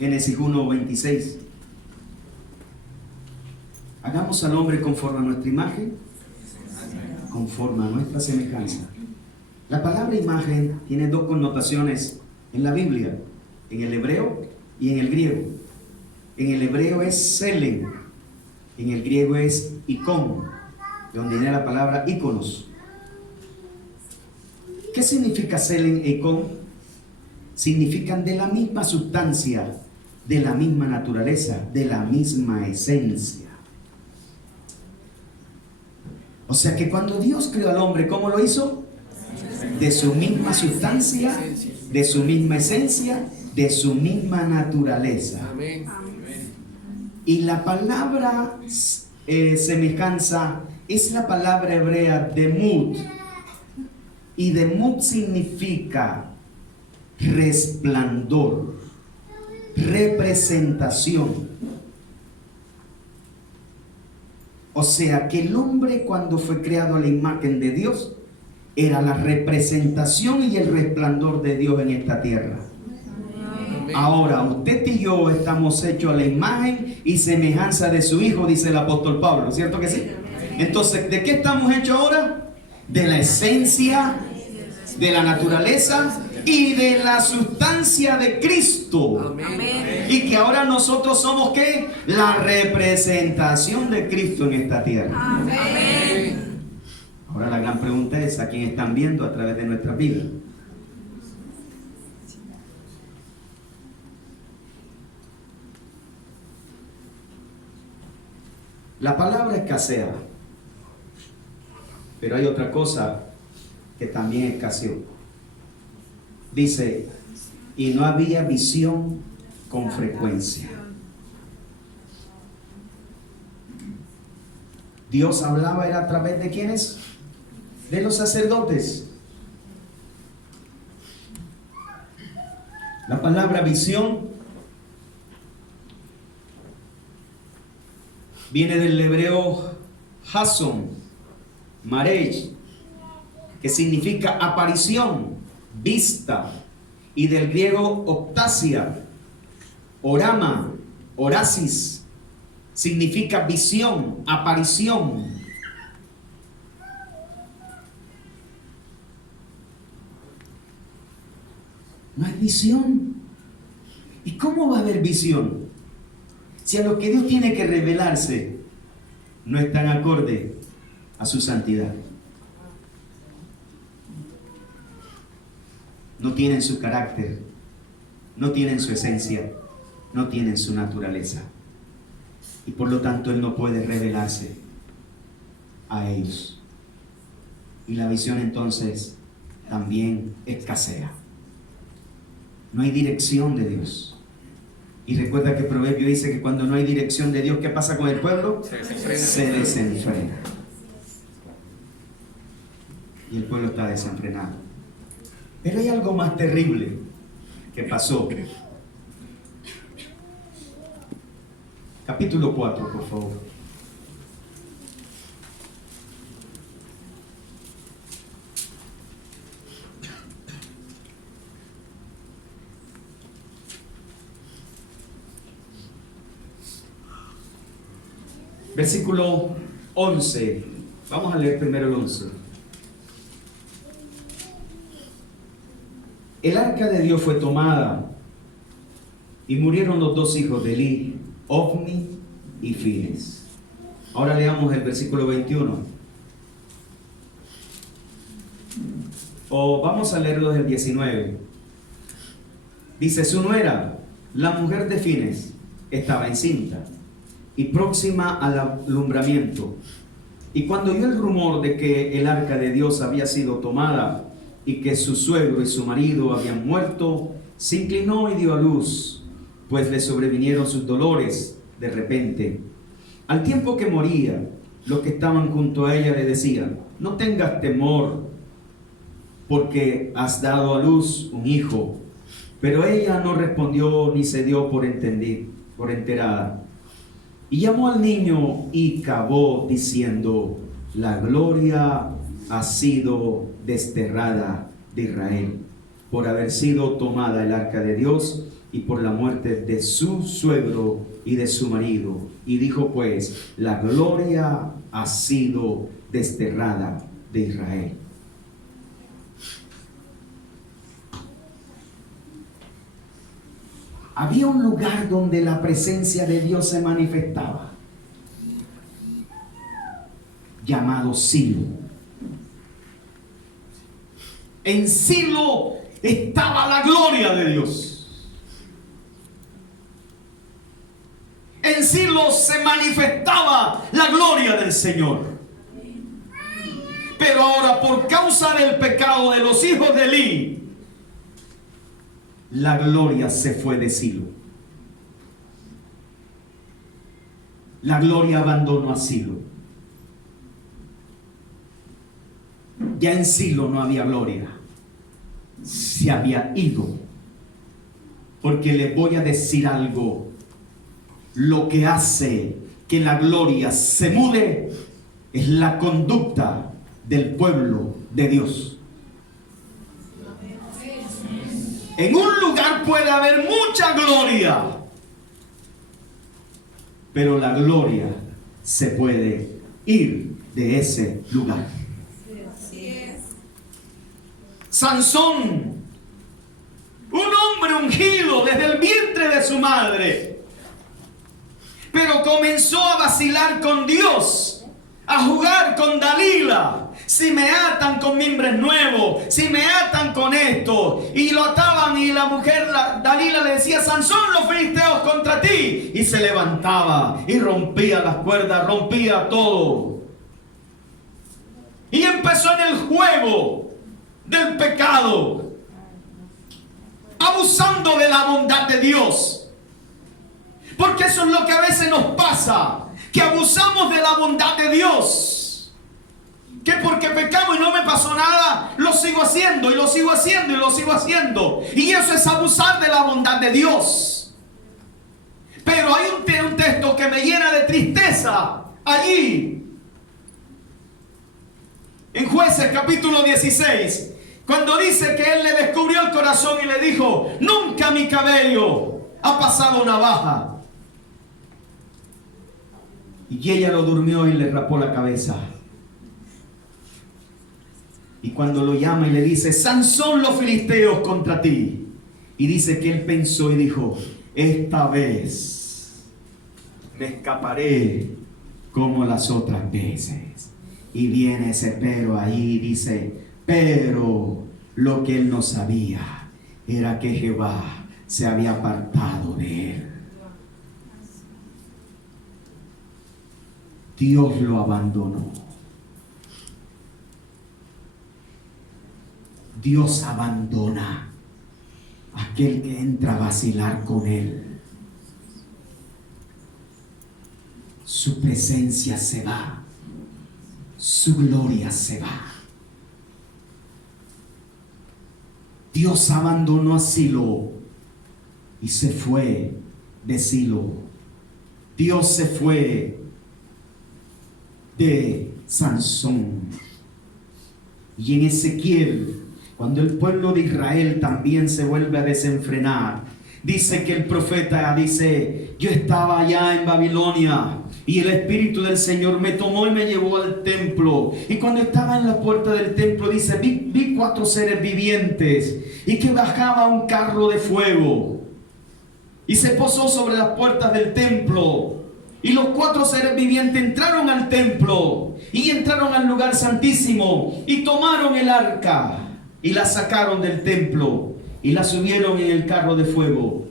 Génesis 1:26. Hagamos al hombre conforme a nuestra imagen, conforme a nuestra semejanza. La palabra imagen tiene dos connotaciones en la Biblia, en el hebreo y en el griego. En el hebreo es selen, en el griego es icon, de donde viene la palabra íconos. ¿Qué significa selen e icon? Significan de la misma sustancia, de la misma naturaleza, de la misma esencia. O sea que cuando Dios creó al hombre, ¿cómo lo hizo? De su misma sustancia, de su misma esencia, de su misma naturaleza. Amén. Y la palabra semejanza es la palabra hebrea demut. Y demut significa resplandor, representación. O sea que el hombre, cuando fue creado a la imagen de Dios, era la representación y el resplandor de Dios en esta tierra. Amén. Ahora, usted y yo estamos hechos a la imagen y semejanza de su Hijo, dice el apóstol Pablo, ¿cierto que sí? Entonces, ¿de qué estamos hechos ahora? De la esencia, de la naturaleza y de la sustancia de Cristo. Amén. Y que ahora nosotros somos ¿qué? La representación de Cristo en esta tierra. Amén. Ahora la gran pregunta es, ¿a quién están viendo a través de nuestra vida? La palabra escasea, pero hay otra cosa que también escaseó. Dice, y no había visión con frecuencia. Dios hablaba era a través de ¿quiénes? De los sacerdotes. La palabra visión viene del hebreo Hason, Marej, que significa aparición, vista, y del griego optasia, orama, orasis, significa visión, aparición. No hay visión. ¿Y cómo va a haber visión? Si a lo que Dios tiene que revelarse no están acorde a su santidad. No tienen su carácter, no tienen su esencia, no tienen su naturaleza. Y por lo tanto Él no puede revelarse a ellos. Y la visión entonces también escasea. No hay dirección de Dios. Y recuerda que Proverbio dice que cuando no hay dirección de Dios, ¿qué pasa con el pueblo? Se desenfrena. Y el pueblo está desenfrenado. Pero hay algo más terrible que pasó. Capítulo 4, por favor. Versículo 11. Vamos a leer primero el 11. El arca de Dios fue tomada y murieron los dos hijos de Eli, Ofni y Fines. Ahora leamos el versículo 21. O vamos a leerlo del 19. Dice: su nuera, la mujer de Fines, estaba encinta y próxima al alumbramiento. Y cuando oyó el rumor de que el arca de Dios había sido tomada y que su suegro y su marido habían muerto, se inclinó y dio a luz, pues le sobrevinieron sus dolores de repente. Al tiempo que moría, los que estaban junto a ella le decían: no tengas temor, porque has dado a luz un hijo. Pero ella no respondió ni se dio por enterada. Y llamó al niño y cavó, diciendo: la gloria ha sido desterrada de Israel, por haber sido tomada el arca de Dios y por la muerte de su suegro y de su marido. Y dijo pues: la gloria ha sido desterrada de Israel. Había un lugar donde la presencia de Dios se manifestaba, llamado Silo. En Silo estaba la gloria de Dios. En Silo se manifestaba la gloria del Señor. Pero ahora, por causa del pecado de los hijos de Eli, la gloria se fue de Silo. La gloria abandonó a Silo. Ya en Silo no había gloria. Se había ido. Porque les voy a decir algo. Lo que hace que la gloria se mude es la conducta del pueblo de Dios. En un lugar puede haber mucha gloria, pero la gloria se puede ir de ese lugar. Sansón, un hombre ungido desde el vientre de su madre, pero comenzó a vacilar con Dios, a jugar con Dalila. Si me atan con mimbres nuevos, si me atan con esto, y lo ataban, y la mujer, Dalila, le decía: Sansón, los filisteos contra ti, y se levantaba y rompía las cuerdas, rompía todo, y empezó en el juego del pecado, abusando de la bondad de Dios. Porque eso es lo que a veces nos pasa, que abusamos de la bondad de Dios. Que porque pecamos y no me pasó nada, lo sigo haciendo y lo sigo haciendo y lo sigo haciendo. Y eso es abusar de la bondad de Dios. Pero hay un texto que me llena de tristeza allí. Jueces capítulo 16, cuando dice que él le descubrió el corazón y le dijo: nunca mi cabello ha pasado navaja. Y ella lo durmió y le rapó la cabeza. Y cuando lo llama y le dice: Sansón, los filisteos contra ti. Y dice que él pensó y dijo: esta vez me escaparé como las otras veces. Y viene ese pero ahí, dice: pero lo que él no sabía era que Jehová se había apartado de él. Dios lo abandonó. Dios abandona a aquel que entra a vacilar con él. Su presencia se va. Su gloria se va. Dios abandonó a Silo y se fue de Silo. Dios se fue de Sansón. Y en Ezequiel, cuando el pueblo de Israel también se vuelve a desenfrenar, dice que el profeta dice: yo estaba allá en Babilonia y el Espíritu del Señor me tomó y me llevó al templo. Y cuando estaba en la puerta del templo, dice, vi 4 seres vivientes y que bajaba un carro de fuego y se posó sobre las puertas del templo. Y los 4 seres vivientes entraron al templo y entraron al lugar santísimo y tomaron el arca y la sacaron del templo y la subieron en el carro de fuego.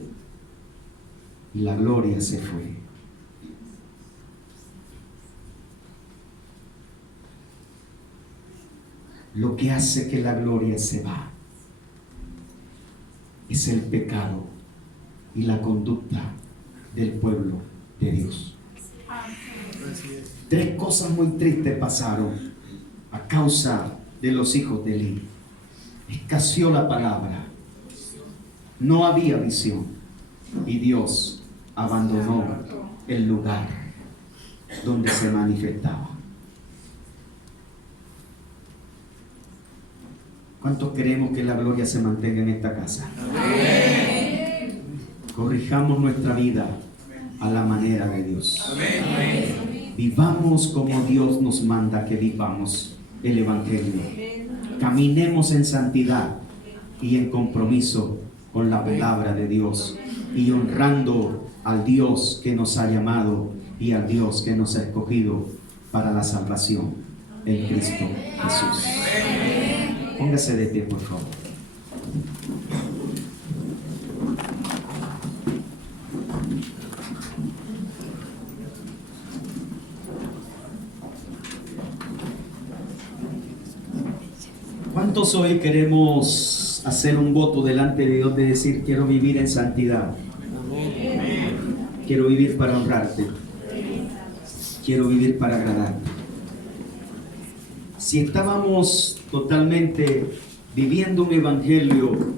Y la gloria se fue. Lo que hace que la gloria se va es el pecado y la conducta del pueblo de Dios. 3 cosas muy tristes pasaron a causa de los hijos de Eli. Escaseó la palabra, no había visión y Dios abandonó el lugar donde se manifestaba. ¿Cuántos queremos que la gloria se mantenga en esta casa? Amén. Corrijamos nuestra vida a la manera de Dios. Amén. Vivamos como Dios nos manda que vivamos el Evangelio. Caminemos en santidad y en compromiso con la palabra de Dios y honrando al Dios que nos ha llamado y al Dios que nos ha escogido para la salvación en Cristo Jesús. Póngase de pie, por favor. ¿Cuántos hoy queremos hacer un voto delante de Dios de decir: quiero vivir en santidad? Quiero vivir para honrarte. Quiero vivir para agradarte. Si estábamos totalmente viviendo un evangelio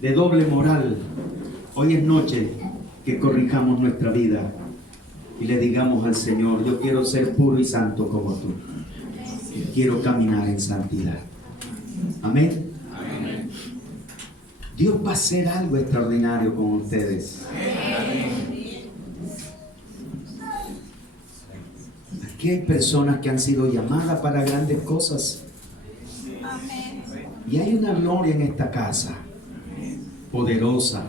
de doble moral, hoy es noche que corrijamos nuestra vida y le digamos al Señor: yo quiero ser puro y santo como tú. Quiero caminar en santidad. Amén. Amén. Dios va a hacer algo extraordinario con ustedes. Aquí hay personas que han sido llamadas para grandes cosas. Y hay una gloria en esta casa, poderosa.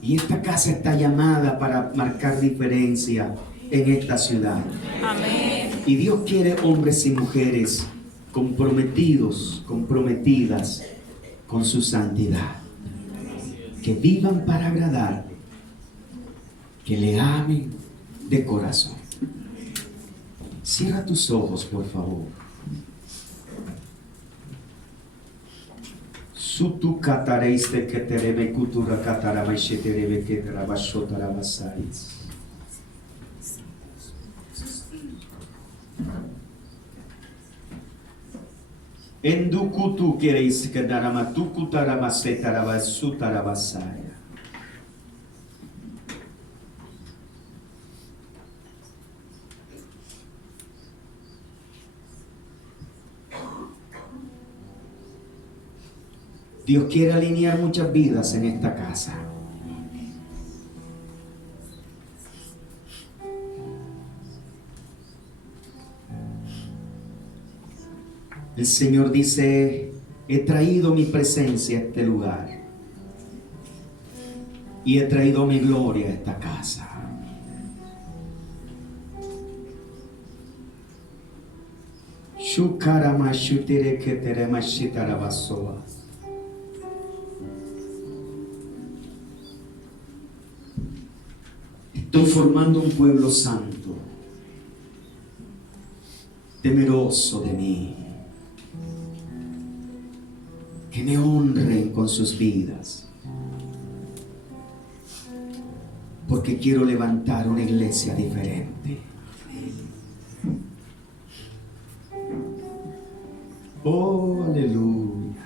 Y esta casa está llamada para marcar diferencia en esta ciudad. Amén. Y Dios quiere hombres y mujeres comprometidos, comprometidas con su santidad. Que vivan para agradarle. Que le amen de corazón. Cierra tus ojos, por favor. Sutu katareiste que terebe kutura katarabaishe terebe que trabashotarabasaris. Endukutu queréis que daramatuku tarabase tarabasu tarabasaya. Dios quiere alinear muchas vidas en esta casa. El Señor dice: he traído mi presencia a este lugar y he traído mi gloria a esta casa. Estoy formando un pueblo santo, temeroso de mí, que me honren con sus vidas, porque quiero levantar una iglesia diferente. Oh, aleluya.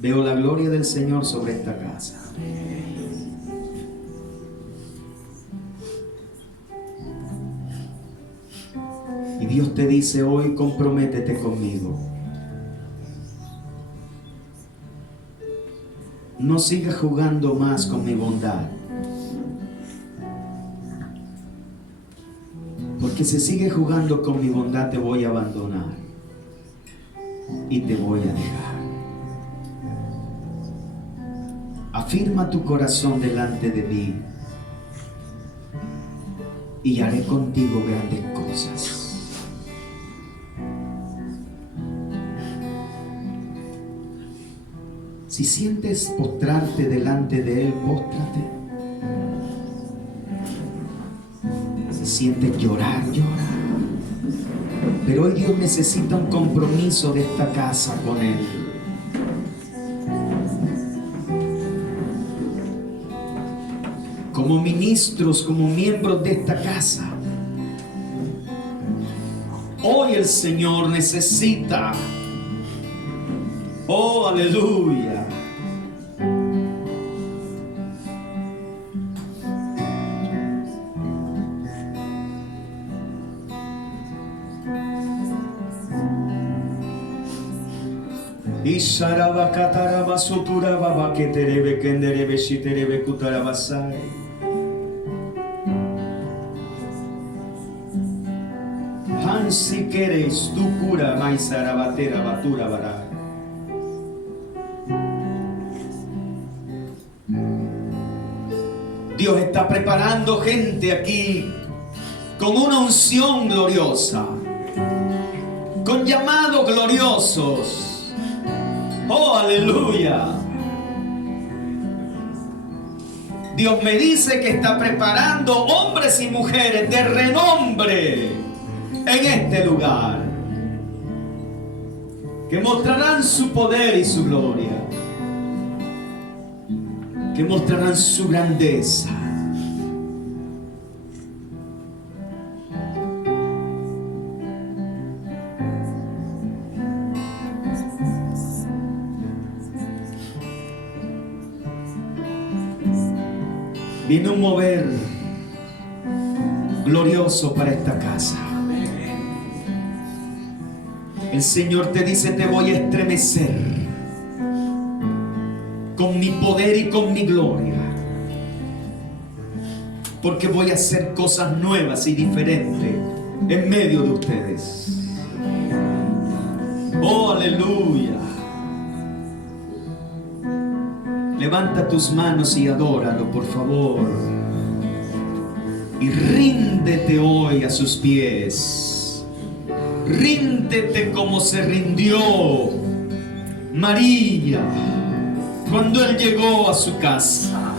Veo la gloria del Señor sobre esta casa. Y Dios te dice hoy: comprométete conmigo. No sigas jugando más con mi bondad, porque si sigues jugando con mi bondad te voy a abandonar y te voy a dejar. Afirma tu corazón delante de mí y haré contigo grandes cosas. Si sientes postrarte delante de Él, póstrate. Si sientes llorar, llora. Pero hoy Dios necesita un compromiso de esta casa con Él. Como ministros, como miembros de esta casa, hoy el Señor necesita, oh, aleluya, Isharabakataraba suturababa keterebe kenderebe shiterebe kutarabasai. Hansi keres tukura maisarabatera batura barai. Dios está preparando gente aquí con una unción gloriosa, con llamados gloriosos. Oh, aleluya. Dios me dice que está preparando hombres y mujeres de renombre en este lugar, que mostrarán su poder y su gloria, que mostrarán su grandeza. Viene un mover glorioso para esta casa. El Señor te dice: te voy a estremecer con mi poder y con mi gloria, porque voy a hacer cosas nuevas y diferentes en medio de ustedes. Oh, aleluya. Levanta tus manos y adóralo, por favor. Y ríndete hoy a sus pies. Ríndete como se rindió María cuando Él llegó a su casa.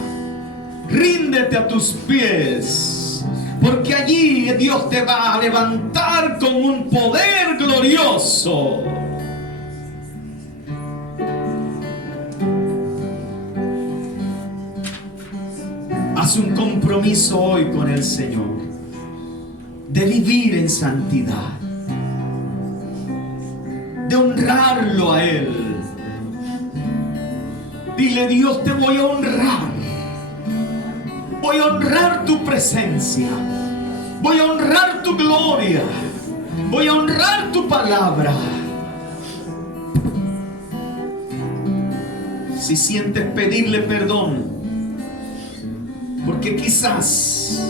Ríndete a tus pies, porque allí Dios te va a levantar con un poder glorioso. Haz un compromiso hoy con el Señor de vivir en santidad, de honrarlo a Él. Dile: Dios, te voy a honrar. Voy a honrar tu presencia. Voy a honrar tu gloria. Voy a honrar tu palabra. si sientes pedirle perdón, porque quizás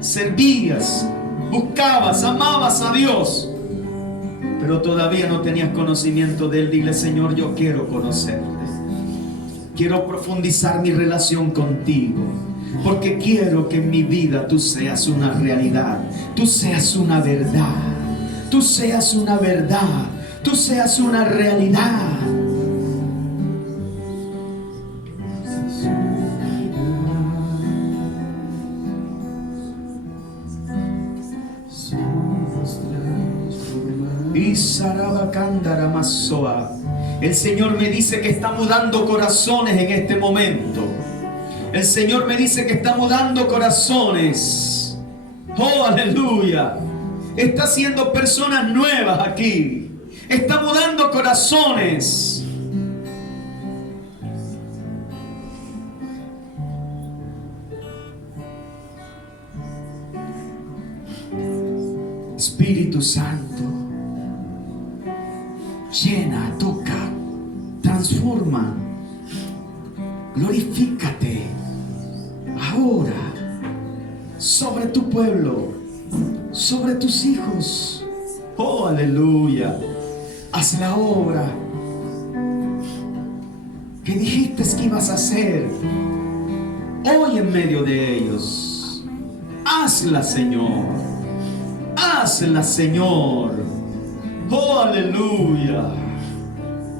servías, buscabas, amabas a Dios, pero todavía no tenías conocimiento de Él, dile: Señor, yo quiero conocerte. Quiero profundizar mi relación contigo, porque quiero que en mi vida tú seas una realidad, tú seas una verdad, tú seas una verdad, tú seas una realidad. Y Sarabacandara Masoa. El Señor me dice que está mudando corazones en este momento. El Señor me dice que está mudando corazones. Oh, aleluya. Está haciendo personas nuevas aquí. Está mudando corazones. Espíritu Santo, llena, toca, transforma, glorifícate ahora sobre tu pueblo, sobre tus hijos. Oh, aleluya. Haz la obra que dijiste que ibas a hacer hoy en medio de ellos. Hazla, Señor. Hazla, Señor. Oh, aleluya.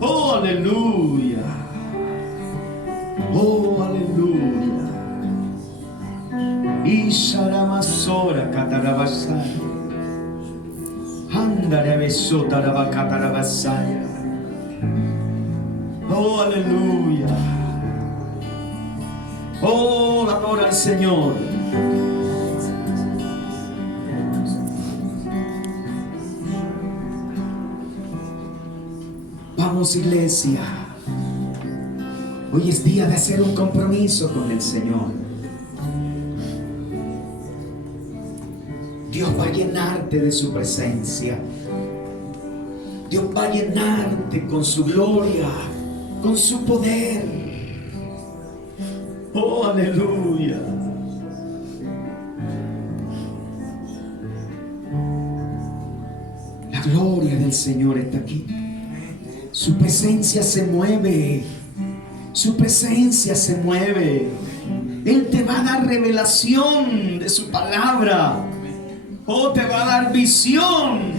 Oh, aleluya. Oh, aleluya. Isharamasora katarabasaya. Andarebesotarabacatarabasaya. Oh, aleluya. Oh, adora al Señor. Vamos, iglesia. Hoy es día de hacer un compromiso con el Señor. Dios va a llenarte de su presencia. Dios va a llenarte con su gloria, con su poder. Oh, aleluya. La gloria del Señor está aquí. Su presencia se mueve. Su presencia se mueve. Él te va a dar revelación de su palabra. Oh, te va a dar visión.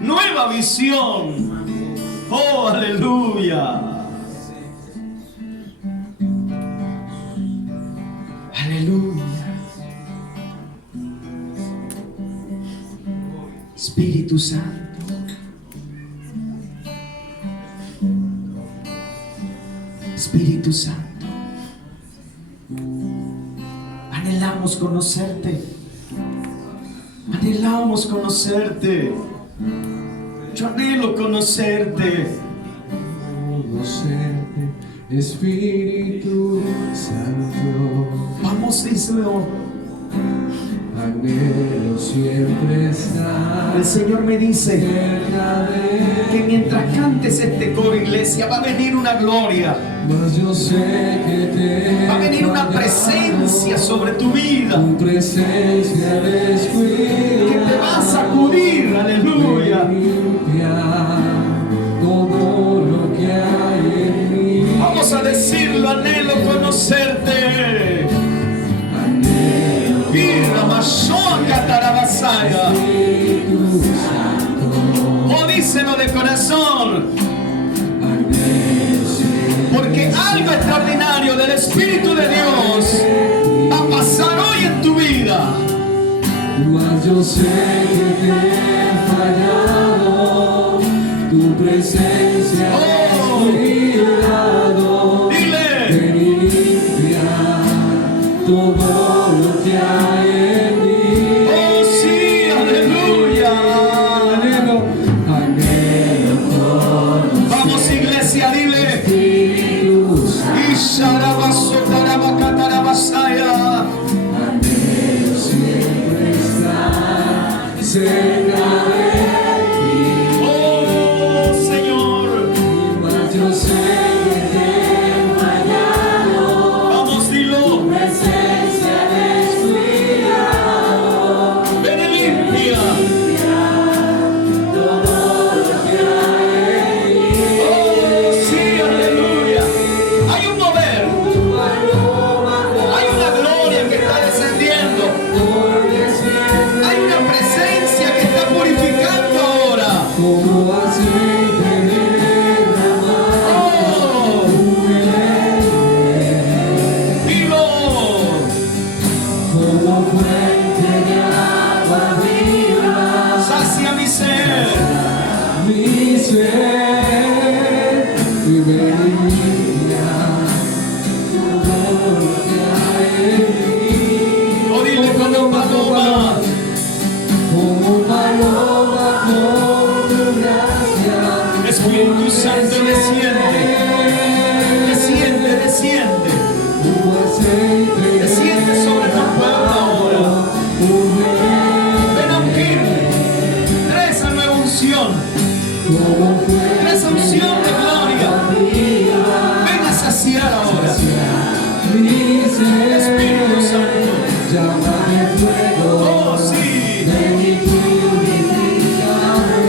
Nueva visión. Oh, aleluya. Aleluya. Espíritu Santo. Espíritu Santo, anhelamos conocerte, anhelamos conocerte. Yo anhelo conocerte. Conocerte, Espíritu Santo. Vamos, díselo. Anhelo siempre estar. El Señor me dice cerca de que mientras cantes este coro, iglesia, va a venir una gloria. Mas yo sé que te Va a venir una presencia sobre tu vida tu presencia descuida, que te va a sacudir. Aleluya. limpia todo lo que hay en mí. Vamos a decirlo, anhelo conocerte. Mira, Mashoka Tarabasaya. Oh, díselo de corazón. Porque algo extraordinario del Espíritu de Dios va a pasar hoy en tu vida. Mas yo sé que te he fallado, tu presencia Oh. es mi lado. Dile. Que limpia todo lo que hay en mí. Oh, sí, aleluya. Anhelo, anhelo todo. Vamos, iglesia, dile. Espíritu Santo, Isharabasotarabakatarabasaya. anhelo siempre estar cerca de ti. Oh, Señor. Mas como aceite derramado. Dilo. Como fuente de agua viva, Sacia mi ser. mi ser, y me limpia todo lo que hay en mí. O dile como paloma. Como paloma con tu gracia. Espíritu Santo, desciende. Desciende, desciende. Como aceite Desciende sobre tu pueblo ahora. Ven a ungirme. Trae esa nueva unción. Trae esa unción de gloria. Ven a saciar ahora. Espíritu Santo. llama de fuego. Oh, sí. Ven y purifícame.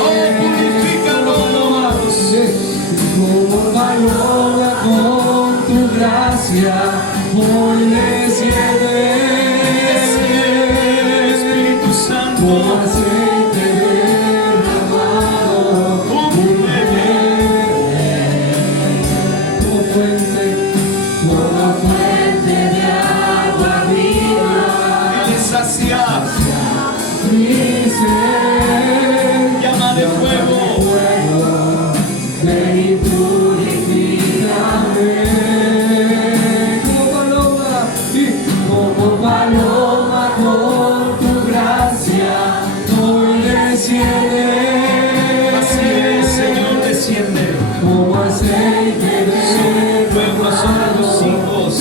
Oh, purifícalo, amados. Como paloma con tu gracia, hoy desciende. Espíritu Como Santo. aceite derramado. Úngeme. Como fuente de agua viva. Dile saciar. Mi ser, Llama de fuego. ven y purifícame. Como paloma con tu gracia, hoy desciende. Así es, Señor, desciende. Como aceite de Pueblo sobre tus hijos.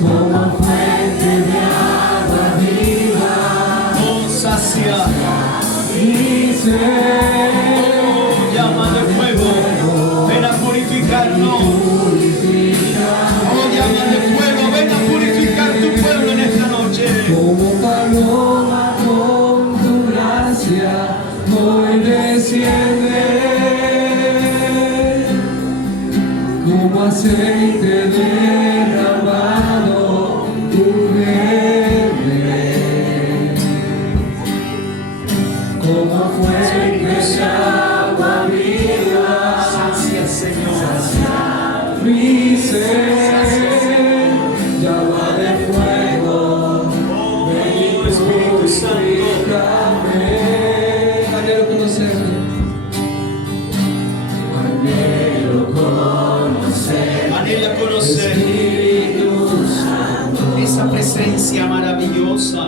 como fuente de agua viva. Oh, sacia. Mi ser, Oh, llama de fuego. Ven a purificarnos. Oh, llama de fuego. Ven a purificar tu pueblo en esta noche. como paloma con tu gracia, hoy desciende. Como aceite derramado, ungeme. Como fuente de agua viva, Sacia, Señor. mi ser, llama de fuego. Oh, Espíritu Santo. Anhelo conocerte. Anhelo conocer. Anhela conocer Espíritu Santo. esa presencia maravillosa.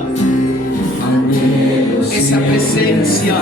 Anhelo Esa presencia